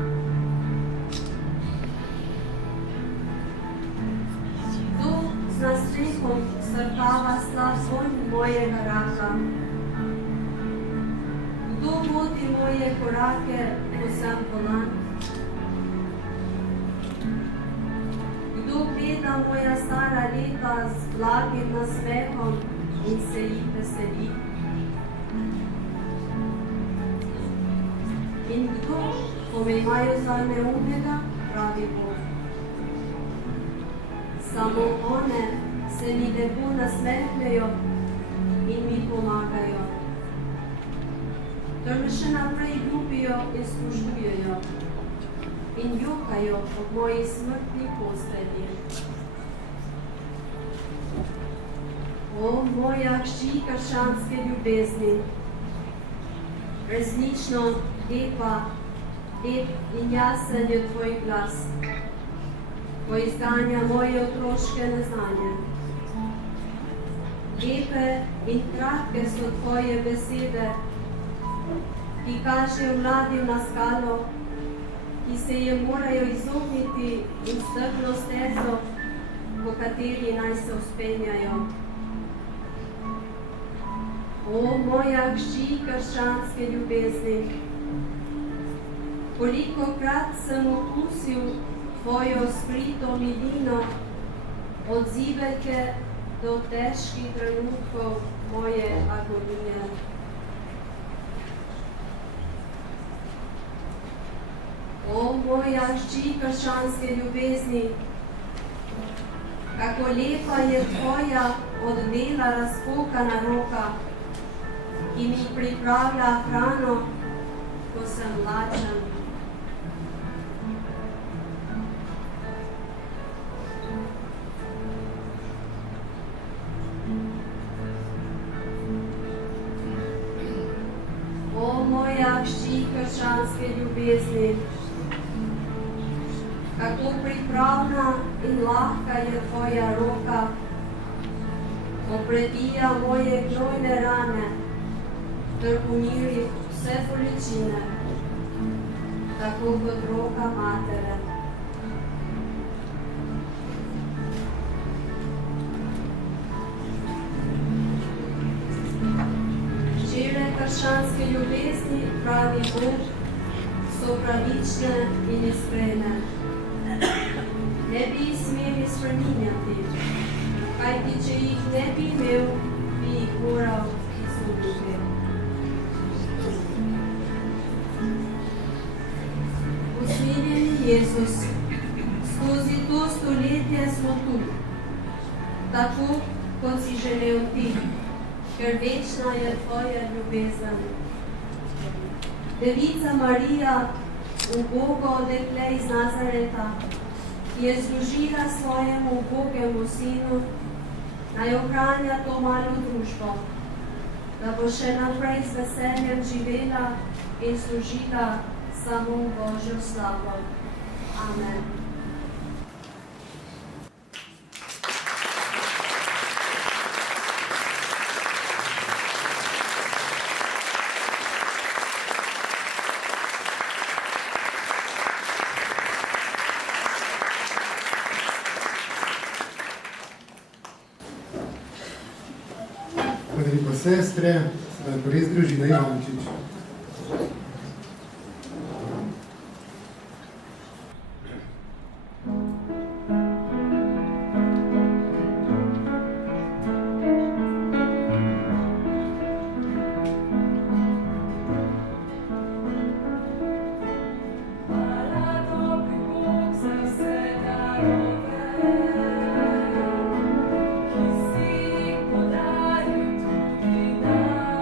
Kdo z nastrehom srkava slab vonj mojega raka? Kdo vodi moje korake, ko sem bolan? Kdo gleda moja stara leta z blagim nasmehom in se jih veseli? In kdo, ko me imajo za neumnega, pravi Bog? Samo one se mi lepo nasmehnejo in mi pomagajo, ker me še naprej ljubijo in spoštujejo in jokajo ob moji smrtni postelji. O, moja hči krščanske ljubezni, resnično lep in jasen je tvoj glas, ko izganja moje otroške neznanje. Lepe in kratke so tvoje besede, ki kažejo mladim na skalo, ki se je morajo izogniti in strpno stezo, po kateri naj se vzpenjajo. O moja hči krščanske ljubezni, kolikokrat sem okusil tvojo skrito milino, odzivajte do težkih trenutkov moje agonije. O moja hči krščanske ljubezni, kako lepa je tvoja od dela razpokana roka, ki mi pripravlja hrano, ko sem lačen. O moja hči krščanske ljubezni, kako pripravna in lahka je tvoja roka, ko prebija moje gnojne rane, ter umiri vse bolečine, tako kot roka matere. Hčere krščanske ljubezni, pravi Bog, so pravične in iskrene. Ne bi jih smeli spreminjati, kajti če jih ne bi imel, bi jih moral izgubiti. Usmiljeni Jezus, skozi to stoletje smo tu, tako kot si želel ti, ker večna je tvoja ljubezen. Devica Marija, ubogo dekle iz Nazareta, je služila svojemu ubogemu sinu, naj ohranja to malo družbo, da bo še naprej z veseljem živela in služila samo Božjo slavo. Amen. Lepo sestre, sedaj pa res družina Ivančič. Ki si podaril tudi nam.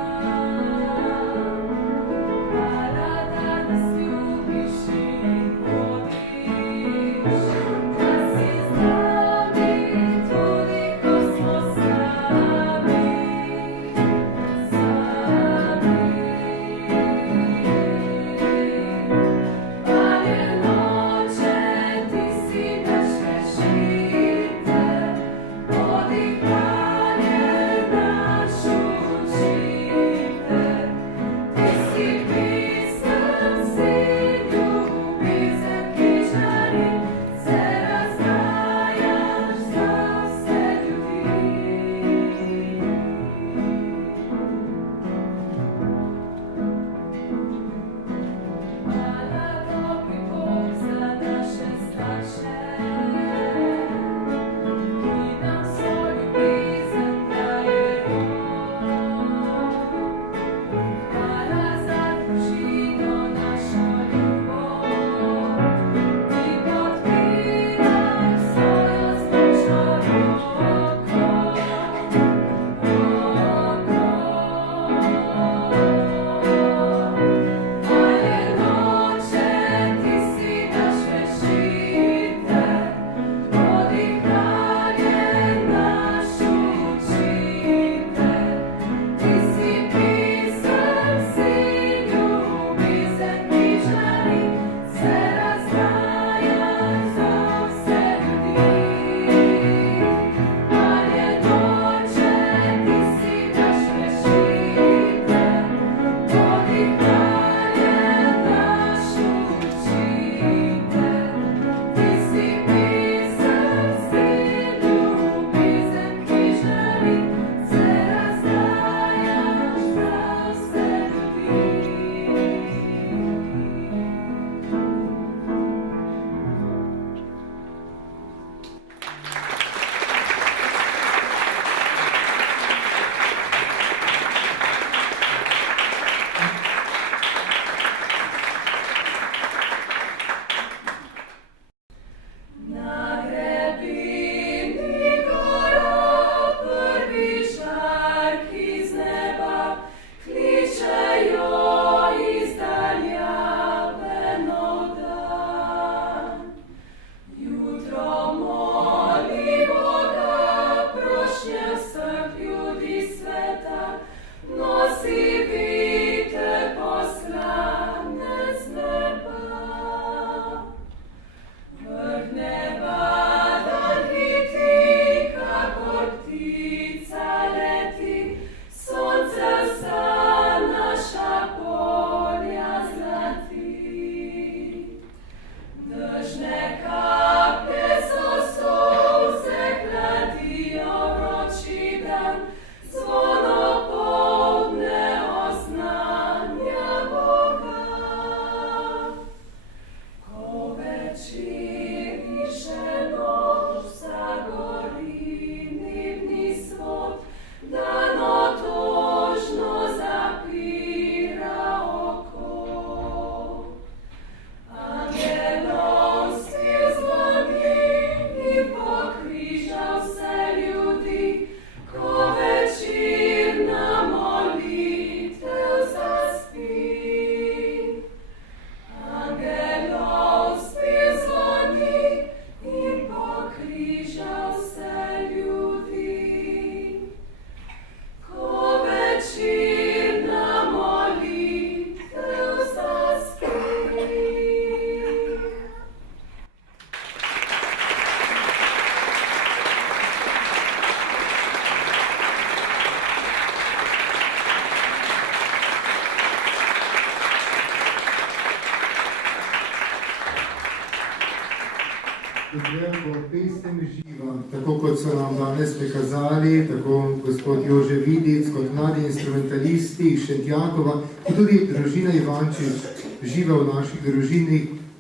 Želko pesem živa, tako kot so nam danes prikazali, tako gospod Jože Vidic, kot mladi instrumentalisti iz Šentjakova, kot tudi družina Ivančič, živa v naših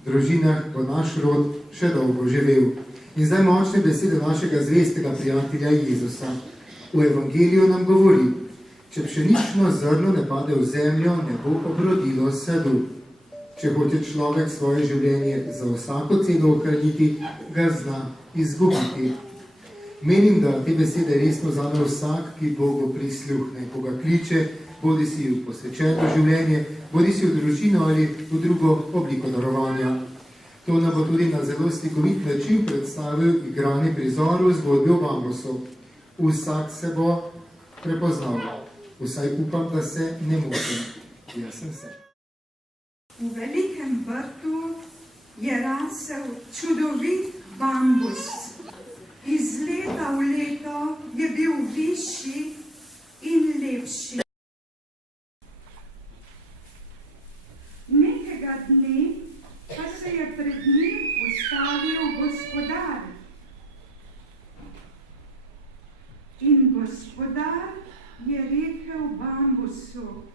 družinah, bo naš rod še dolgo živel. In zdaj močne besede našega zvestega prijatelja Jezusa. V Evangeliju nam govori, če pšenično zrno ne pade v zemljo, ne bo obrodilo sadu. Če hoče človek svoje življenje za vsako ceno ohraniti, ga zna izgubiti. Menim, da te besede resno vzame vsak, ki Bogu prisluhne, ko ga kliče, bodi si v posvečeno življenje, bodi si v družino ali v drugo obliko darovanja. To nam bo tudi na zelo slikovit način predstavil igrani prizor v zgodbi o bambusu. Vsak se bo prepoznal. Vsaj upam, da se ne motim. Jaz sem se. V velikem vrtu je rasel čudovit bambus. Iz leta v leto je bil višji in lepši. Nekega dne pa se je pred njim postavil gospodar. In gospodar je rekel bambusu: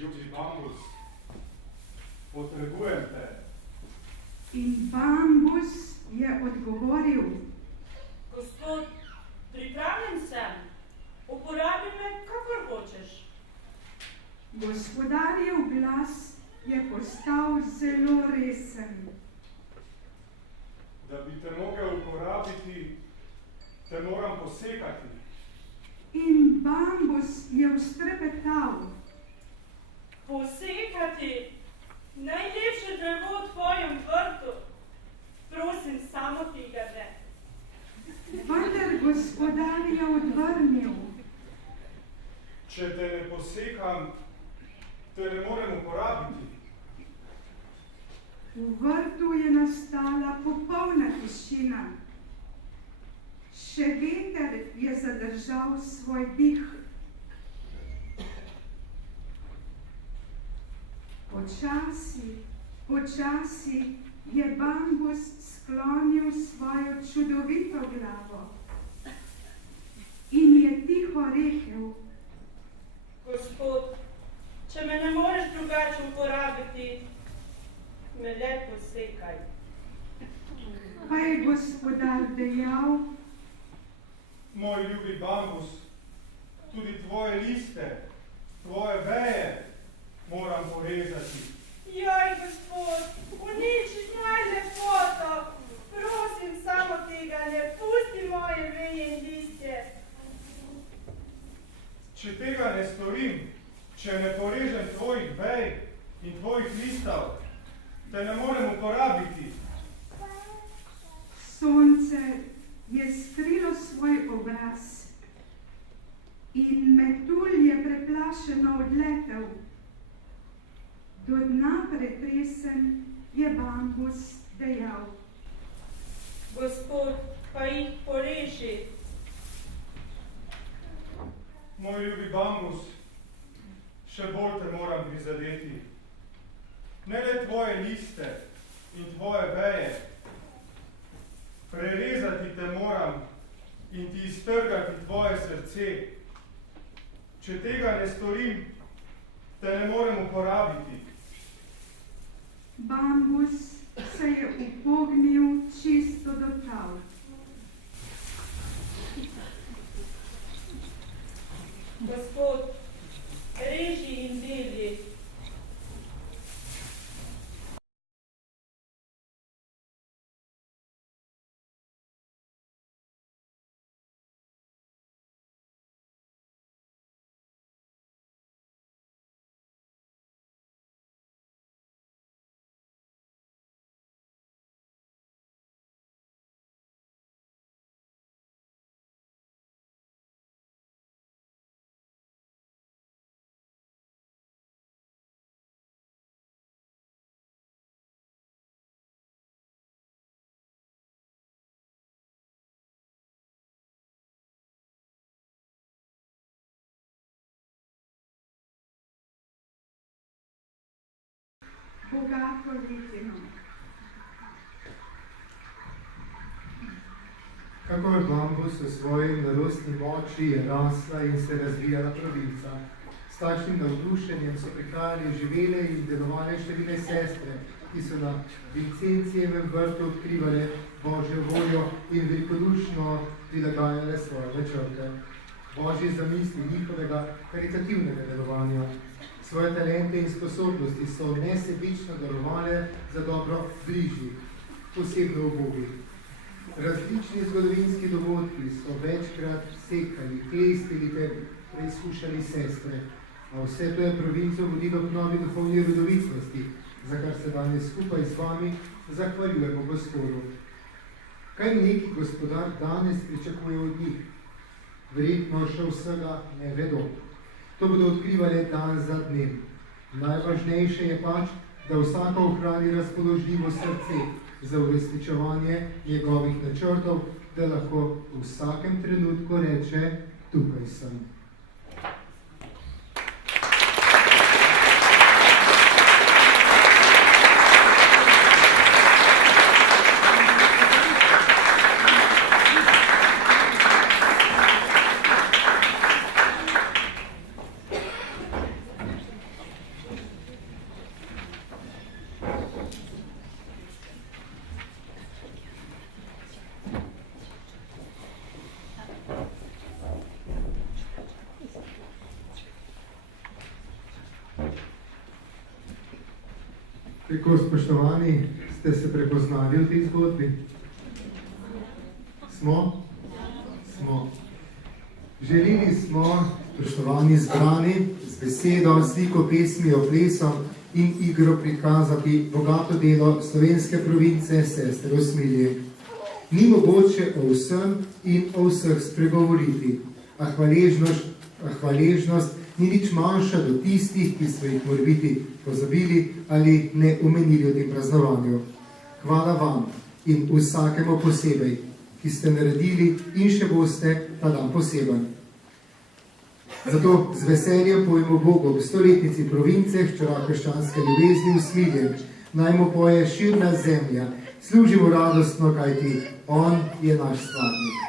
Ljubi bambus, potrebujem te. In bambus je odgovoril: Gospod, pripravljen sem, uporabi me, kakor hočeš. Gospodarjev glas je postal zelo resen. Da bi te mogel uporabiti, te moram posekati. In bambus je vztrepetal. Posekati najlepše drevo v tvojem vrtu. Prosim, samo tega ne. Vendar gospodar je odvrnil: Če te ne posekam, te ne morem uporabiti. V vrtu je nastala popolna tišina. Še veter je zadržal svoj dih. Počasi je bambus sklonil svojo čudovito glavo in je tiho rekel: Gospod, če me ne moreš drugače uporabiti, me le posekaj. Pa je gospodar dejal: Moj ljubi bambus, tudi tvoje liste, tvoje veje moram porezati. Joj, gospod, uničiš moje lepoto. Prosim, samo tega ne, pusti moje veje in listje. Če tega ne storim, če ne porežem tvojih vej in tvojih listov, te ne morem uporabiti. Sonce je skrilo svoj obraz in metulj je preplašeno odletel. Do dna pretresen je bambus dejal: Gospod, pa jih poreši. Moj ljubi bambus, še bolj te moram prizadeti. Ne le tvoje liste in tvoje veje, prerezati te moram in ti iztrgati tvoje srce. Če tega ne storim, te ne morem uporabiti. Bambus se je upognil čisto do tal. Gospod, reži in deli. Bogato letino. Kakor bambus v svoji mladostni moči je rasla in se razvijala provinca. S takšnim navdušenjem so prihajali, živele in delovale številne sestre, ki so na Vincencijevem vrtu odkrivale Božjo voljo in velikodušno prilagajale svoje načrte. Božji zamisli njihovega karitativnega delovanja. Svoje talente in sposobnosti so nesebično darovale za dobro bližnjih, posebno ubogih. Različni zgodovinski dogodki so večkrat sekali, klestili ter preizkušali sestre, a vse to je provinco vodilo k novi duhovni rodovitnosti, za kar se danes skupaj z vami zahvaljujemo Gospodu. Kaj neki gospodar danes pričakuje od njih? Verjetno še vsega ne vedo. To bodo odkrivali dan za dnem. Najvažnejše je pač, da vsaka ohrani razpoložljivo srce za uresničevanje njegovih načrtov, da lahko v vsakem trenutku reče, tukaj sem. Tako, spoštovani, ste se prepoznali v tej zgodbi? Smo? Smo. Želeli smo, spoštovani zbrani, z besedo, sliko, pesmijo, plesom in igro prikazati bogato delo slovenske province sester Osmilje. Ni mogoče o vsem in o vseh spregovoriti, a hvaležnost ni nič manjša do tistih, ki so jih morebiti pozabili ali ne omenili v tem praznovanju. Hvala vam in vsakemu posebej, ki ste naredili in še boste ta dan poseben. Zato z veseljem povemo Bogu ob 100-letnici province hčera krščanske ljubezni Usmilje, naj mu poje širna zemlja, služimo radostno, kajti on je naš stvarnik.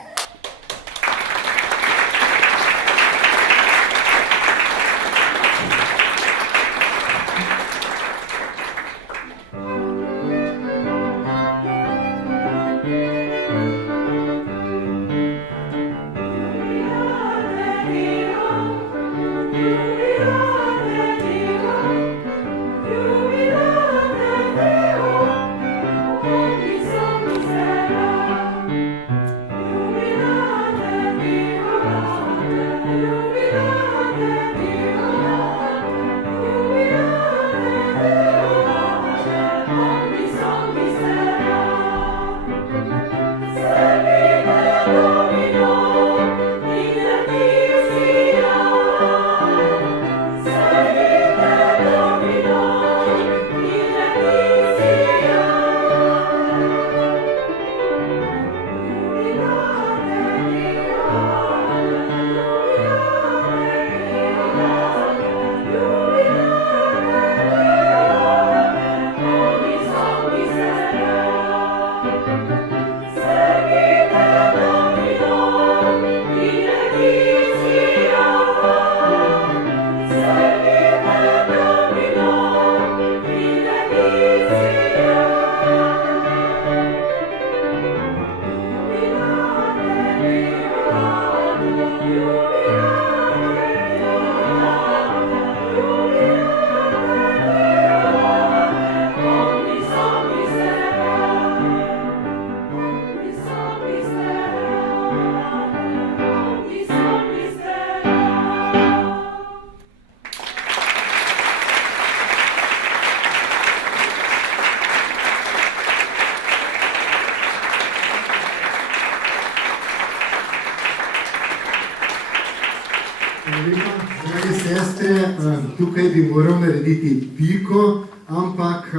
Drage sestre, tukaj bi moral narediti piko, ampak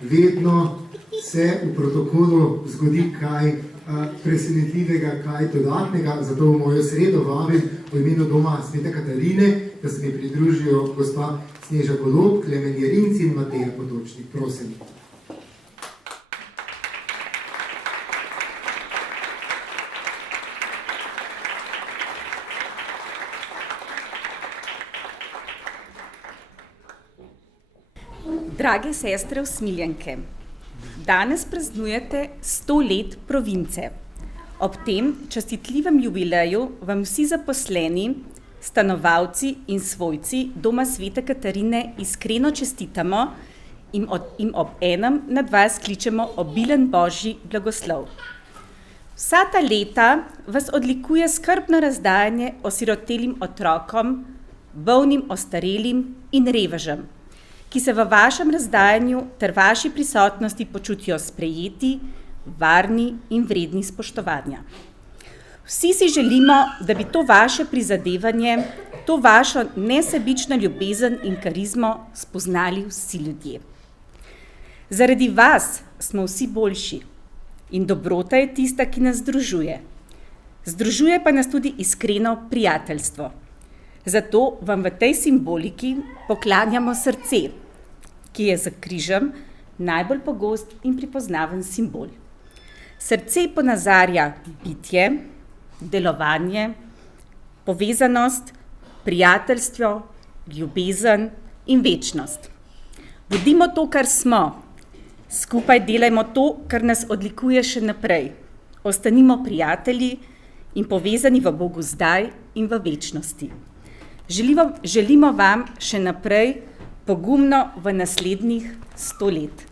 vedno se v protokolu zgodi kaj presenetljivega, kaj dodatnega, zato v mojo sredo vabim v imenu doma Svete Katarine, da se mi pridružijo gospa Sneža Golob, Klemen Jerinci in Mateja Potočnik. Prosim. Drage sestre usmiljenke, danes praznujete 100 let province. Ob tem častitljivem jubileju vam vsi zaposleni, stanovalci in svojci Doma Svete Katarine iskreno čestitamo in ob enem nad vas kličemo obilen božji blagoslov. Vsa ta leta vas odlikuje skrbno razdajanje osirotelim otrokom, bolnim ostarelim in revežem, ki se v vašem razdajanju ter vaši prisotnosti počutijo sprejeti, varni in vredni spoštovanja. Vsi si želimo, da bi to vaše prizadevanje, to vašo nesebično ljubezen in karizmo spoznali vsi ljudje. Zaradi vas smo vsi boljši in dobrota je tista, ki nas združuje. Združuje pa nas tudi iskreno prijateljstvo. Zato vam v tej simboliki poklanjamo srce, ki je za križem najbolj pogost in pripoznaven simbol. Srce ponazarja bitje, delovanje, povezanost, prijateljstvo, ljubezen in večnost. Bodimo to, kar smo. Skupaj delajmo to, kar nas odlikuje še naprej. Ostanimo prijatelji in povezani v Bogu zdaj in v večnosti. Želimo vam še naprej pogumno v naslednjih 100 let.